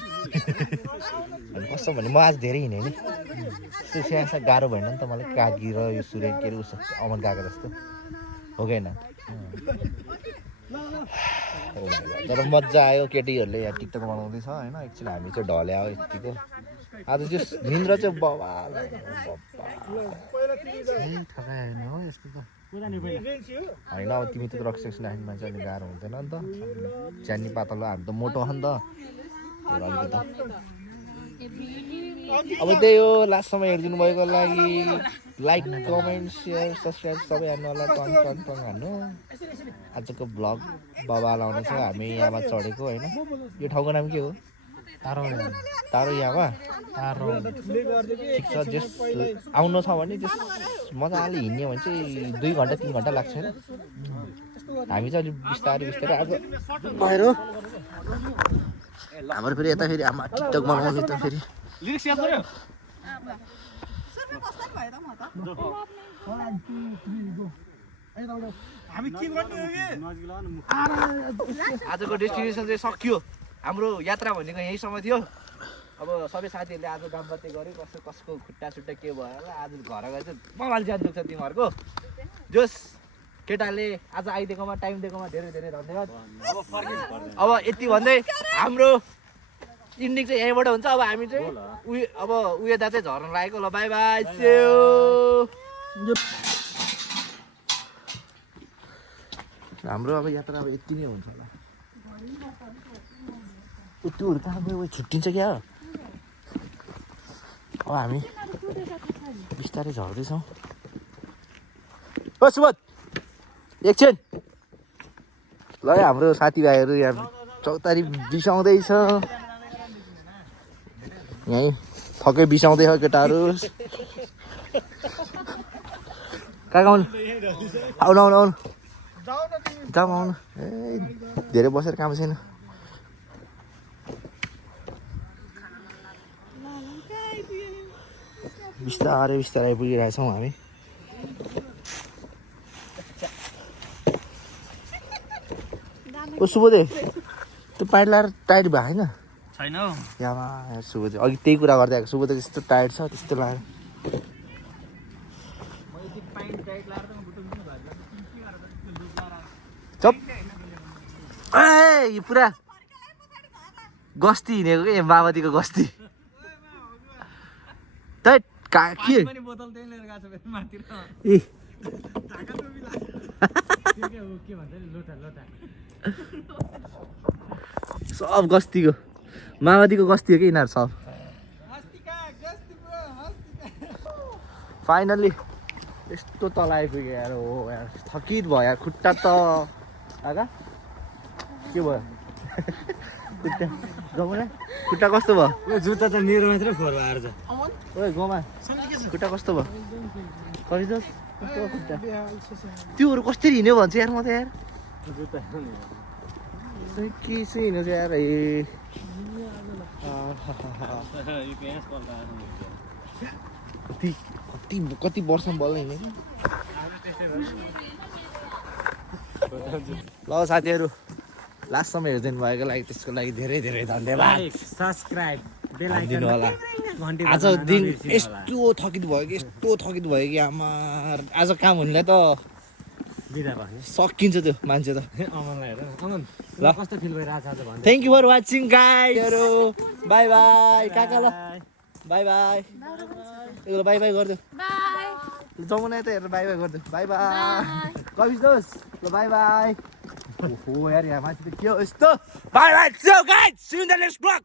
अनि कस्तो भने म आज धेरै हिँडेँ नि यस्तो सानो गाह्रो भएन नि त मलाई कागी र यो सूर्य के अरे उसो अमन गएको जस्तो हो कि होइन तर मजा आयो केटीहरूले यहाँ टिकटक बनाउँदैछ होइन एक्चुअली हामी चाहिँ ढल्या हो यतिको आज चाहिँ निन्द्रा चाहिँ बबाल ठगाएन हो यस्तो त होइन अब तिमी त रक्सेक्स लाइनमा चाहिँ अलिक गाह्रो हुँदैन नि त च्यानी पातलो हामी त मोटो हो नि त अलिकति अब त्यही हो लास्टसम्म हेरिदिनु भएको लागि लाइक कमेन्ट सेयर सब्सक्राइब सबै हान्नु होला टन टन टन हान्नु आजको ब्लग बबाल आउने छ हामी यहाँमा चढेको होइन यो ठाउँको नाम के हो तारो यहाँमा ठिक छ जस आउनु छ भने त्यस मजाले हिँड्यो भने चाहिँ 2 घन्टा 3 घन्टा लाग्छ होइन हामी चाहिँ अलिक बिस्तारै बिस्तारै आज बाहिर हाम्रो फेरि यता फेरि आमा टिकटक बनाउँदै त फेरि लिरिक्स याद गर्यो आजको डेस्टिनेसन चाहिँ सकियो हाम्रो यात्रा भनेको यहीसम्म थियो अब सबै साथीहरूले आज दामबत्ती गऱ्यो कसको खुट्टा सुट्टा के भयो होला आज घर गएर चाहिँ बबाल ज्यान दुख्छ तिमीहरूको जोस् केटाले आज आइदिएकोमा टाइम दिएकोमा धेरै धेरै धन्यवाद अब यति भन्दै हाम्रो इन्डिङ चाहिँ यहीँबाट हुन्छ अब हामी चाहिँ उयो दा चाहिँ झर्न लागेको ल बाई बाई हाम्रो अब यात्रा अब यति नै हुन्छ होला त्योहरू कहाँ गयो छुट्टिन्छ क्या अब हामी बिस्तारै झर्दैछौँ ओ सुबोध एकछिन ल हाम्रो साथीभाइहरू यहाँ चौतारी बिसाउँदैछ यहीँ थकै बिसाउँदैछ केटाहरू कहाँ आउनु आउनु आउनु आउनु जाउँ आउनु ए धेरै बसेर काम छैन बिस्तारै बिस्तारै आइपुगिरहेछौँ हामी ओ सुबोधे त्यो प्यान्ट लाएर टाइट भयो होइन छैन यामा सुबोधे अघि त्यही कुरा गर्दै आएको सुबोधे त्यस्तो टाइट छ त्यस्तो लाएर चप ए यो पुरा गस्ती हिँडेको क्या माओवादीको गस्ती टाइट के ए सब गस्तीको माओवादीको गस्ती हो कि यिनीहरू सब फाइनल्ली यस्तो तल आइपुग्यो यार हो यार थकित भयो यार खुट्टा त आगा के भयो गाउँमा खुट्टा कस्तो भयो जुत्ता त मेरो मात्रै फोहोर भएर छ ओए गाउँमा खुट्टा कस्तो भयो कस्तो खुट्टा त्योहरू कसरी हिँड्यो भन्छ यार म त यार के चाहिँ हिँड्नु चाहिँ यार ए कति वर्षमा बल्ल हिँड्यो कि ल साथीहरू लास्टसम्म हेरिदिनु भएको लागि त्यसको लागि धेरै धेरै धन्यवाद सब्सक्राइब बेल दिनु होला आज दिन यस्तो थकित भयो कि आमा आज काम हुनेलाई त बिदा भयो सकिन्छ त्यो मान्छे त अमनलाई हेर अमन ल कस्तो फिल भइरहेछ आज भन्दै थ्याङ्क यू फर वाचिङ गाइजहरु बाई बाई काका ल बाई बाई ल बाई बाई गर्दियो बाई जमुना त हेरेर बाई बाई गर्दियो बाई बाई कविस दोस्त ल बाई बाई ओहो यार यहाँ माथि त के हो यस्तो bye bye so guys see you in the next blog